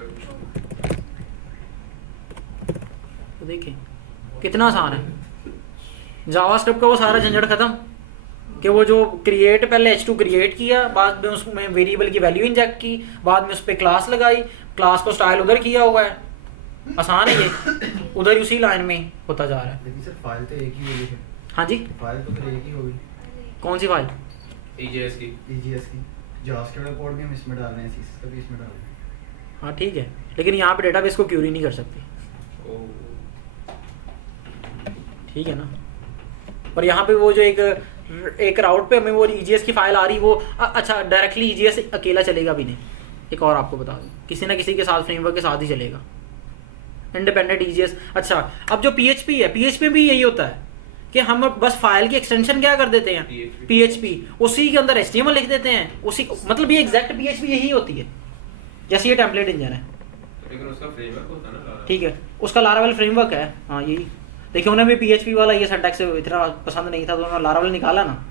तो देखिए कितना आसान है जावास्क्रिप्ट का वो सारा झंझट खत्म कि वो जो क्रिएट, पहले H2 क्रिएट किया, बाद में उसमें वेरिएबल की वैल्यू इंजेक्ट की, बाद में उस पर क्लास लगाई, क्लास को स्टाइल उधर किया हुआ है। आसान है ये, उधर ही उसी लाइन में होता जा रहा है। लेकिन सर फाइल तो एक ही होगी फिर। हाँ जी, फाइल तो फिर एक ही होगी कौन सी फाइल? EJS की EJS की। जावास्क्रिप्ट कोड भी हम इसमें डाल रहे हैं, CSS का भी इसमें डाल रहे हैं। हाँ ठीक है, लेकिन यहाँ पे डेटाबेस को क्यूरी नहीं कर सकते, ठीक है ना। और यहाँ पे वो जो एक राउट पे हमें वो EJS की फाइल आ रही, वो अच्छा डायरेक्टली EJS अकेला चलेगा भी नहीं। एक और आपको बता दूँ, किसी ना किसी के साथ, फ्रेमवर्क के साथ ही चलेगा, इंडिपेंडेंट EJS। अच्छा अब जो PHP है, PHP में भी यही होता है कि हम बस फाइल की एक्सटेंशन क्या कर देते हैं, PHP, उसी के अंदर HTML लिख देते हैं, उसी मतलब ये एग्जैक्ट PHP यही होती है जैसे ये टेम्पलेट इंजन है, लेकिन उसका फ्रेमवर्क होता है ना, ठीक है, उसका लारावेल फ्रेमवर्क है। हाँ यही देखिए, उन्हें भी PHP वाला ये सिंटैक्स इतना पसंद नहीं था तो उन्होंने लारावेल निकाला ना,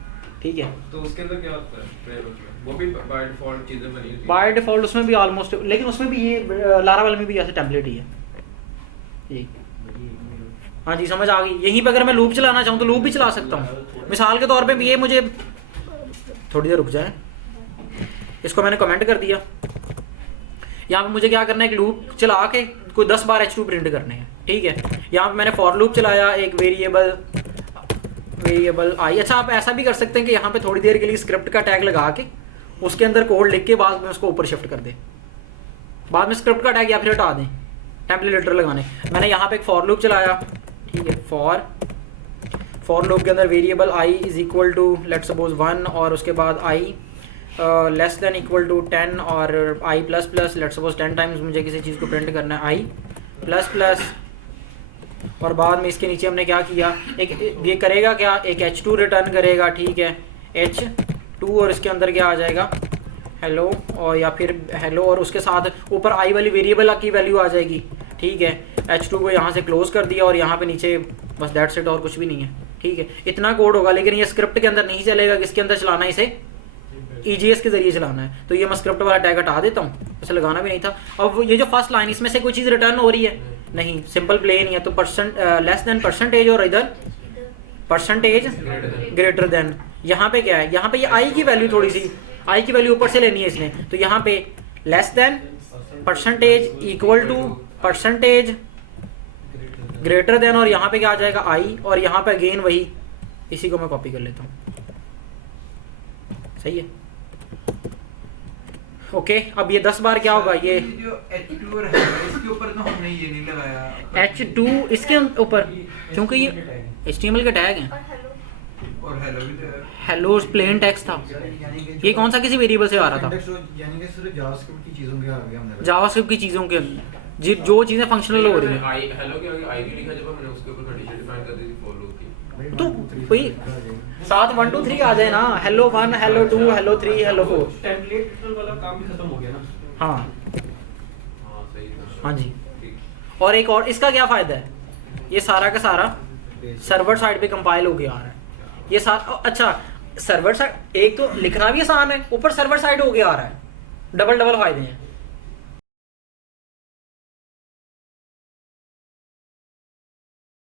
ठीक है। तो उसके अंदर क्या होता है फ्रेमवर्क में, वो भी बाय डिफॉल्ट चीजें बनी होती हैं। बाय डिफॉल्ट उसमें भी ऑलमोस्ट, लेकिन उसमें भी ये लारावेल में भी ऐसे टेम्पलेट ही है यही। हाँ जी समझ आ गई। यहीं पे अगर मैं लूप चलाना चाहूँ तो लूप भी चला सकता हूँ। मिसाल के तौर पे ये मुझे थोड़ी देर रुक जाए, इसको मैंने कमेंट कर दिया। यहाँ पे मुझे क्या करना है, एक लूप चला के कोई 10 बार H2 प्रिंट करने हैं, ठीक है। यहाँ पे मैंने फॉर लूप चलाया, एक वेरिएबल आई। अच्छा आप ऐसा भी कर सकते हैं कि यहाँ पे थोड़ी देर के लिए स्क्रिप्ट का टैग लगा के उसके अंदर कोड लिख के बाद में उसको ऊपर शिफ्ट कर दें, बाद में स्क्रिप्ट का टैग या फिर हटा दें, टेम्पलेट लिटरल लगाने। मैंने यहाँ पे एक फॉर लूप चलाया, ठीक है, फॉर लूप के अंदर variable i is equal to let suppose 1 और उसके बाद i less than equal to 10 और i plus plus let suppose 10 times मुझे किसी चीज़ को प्रिंट करना है आई प्लस प्लस, और बाद में इसके नीचे हमने क्या किया, एक ये करेगा क्या, एक h2 रिटर्न करेगा, ठीक है, h2 और इसके अंदर क्या आ जाएगा हेलो, और या फिर हेलो और उसके साथ ऊपर आई वाली वेरिएबल की वैल्यू आ जाएगी, ठीक है। h2 को यहाँ से क्लोज कर दिया और यहाँ पे नीचे बस दैट्स इट और कुछ भी नहीं है, ठीक है। इतना कोड होगा, लेकिन ये स्क्रिप्ट के अंदर नहीं चलेगा, किसके अंदर चलाना है, इसे EGS के जरिए चलाना है। तो ये मैं स्क्रिप्ट वाला टैग हटा देता हूँ, इसे लगाना भी नहीं था। अब ये जो फर्स्ट लाइन इसमें से कोई चीज़ रिटर्न हो रही है नहीं, सिंपल प्लेन है, तो लेस देन परसेंटेज और इधर परसेंटेज ग्रेटर देन, यहाँ पे क्या है, यहाँ पे ये आई की वैल्यू थोड़ी सी आई की वैल्यू ऊपर से लेनी है इसने, तो यहाँ पे less than percentage equal to percentage greater than, और यहाँ पे क्या आ जाएगा आई, और यहाँ पे अगेन वही, इसी को मैं कॉपी कर लेता हूँ, सही है। ओके अब ये 10 बार क्या होगा, ये जो H2 और है इसके ऊपर तो हमने ये नहीं लगाया, H2 इसके ऊपर, क्योंकि ये HTML के टैग हैं, और हेलो भी तो है। हेलो प्लेन टेक्स्ट था, यानी कि ये कौन सा किसी वेरिएबल से आ रहा था, यानी कि सिर्फ जावास्क्रिप्ट की चीजों के आ गया हमने। जावास्क्रिप्ट की चीज़ों के जो चीज़ें फंक्शनल हो रही हैं, आई हेलो के आगे आई भी लिखा जब मैंने उसके ऊपर कंडीशन डिफाइन कर दी थी फॉर लूप की। तो वही साथ 1 2 3 आ जाए ना, hello 1 hello 2 hello 3 hello 4, template literal वाला काम भी खत्म हो गया ना। हाँ हाँ सही था। हाँ जी। ठीक। और एक और इसका क्या फ़ायदा है, ये सारा का सारा सर्वर साइड पे कंपाइल हो गया आ रहा है, ये सारा अच्छा सर्वर साइड, एक तो लिखना भी आसान है, ऊपर सर्वर साइड हो गया आ रहा है, डबल फायदे हैं।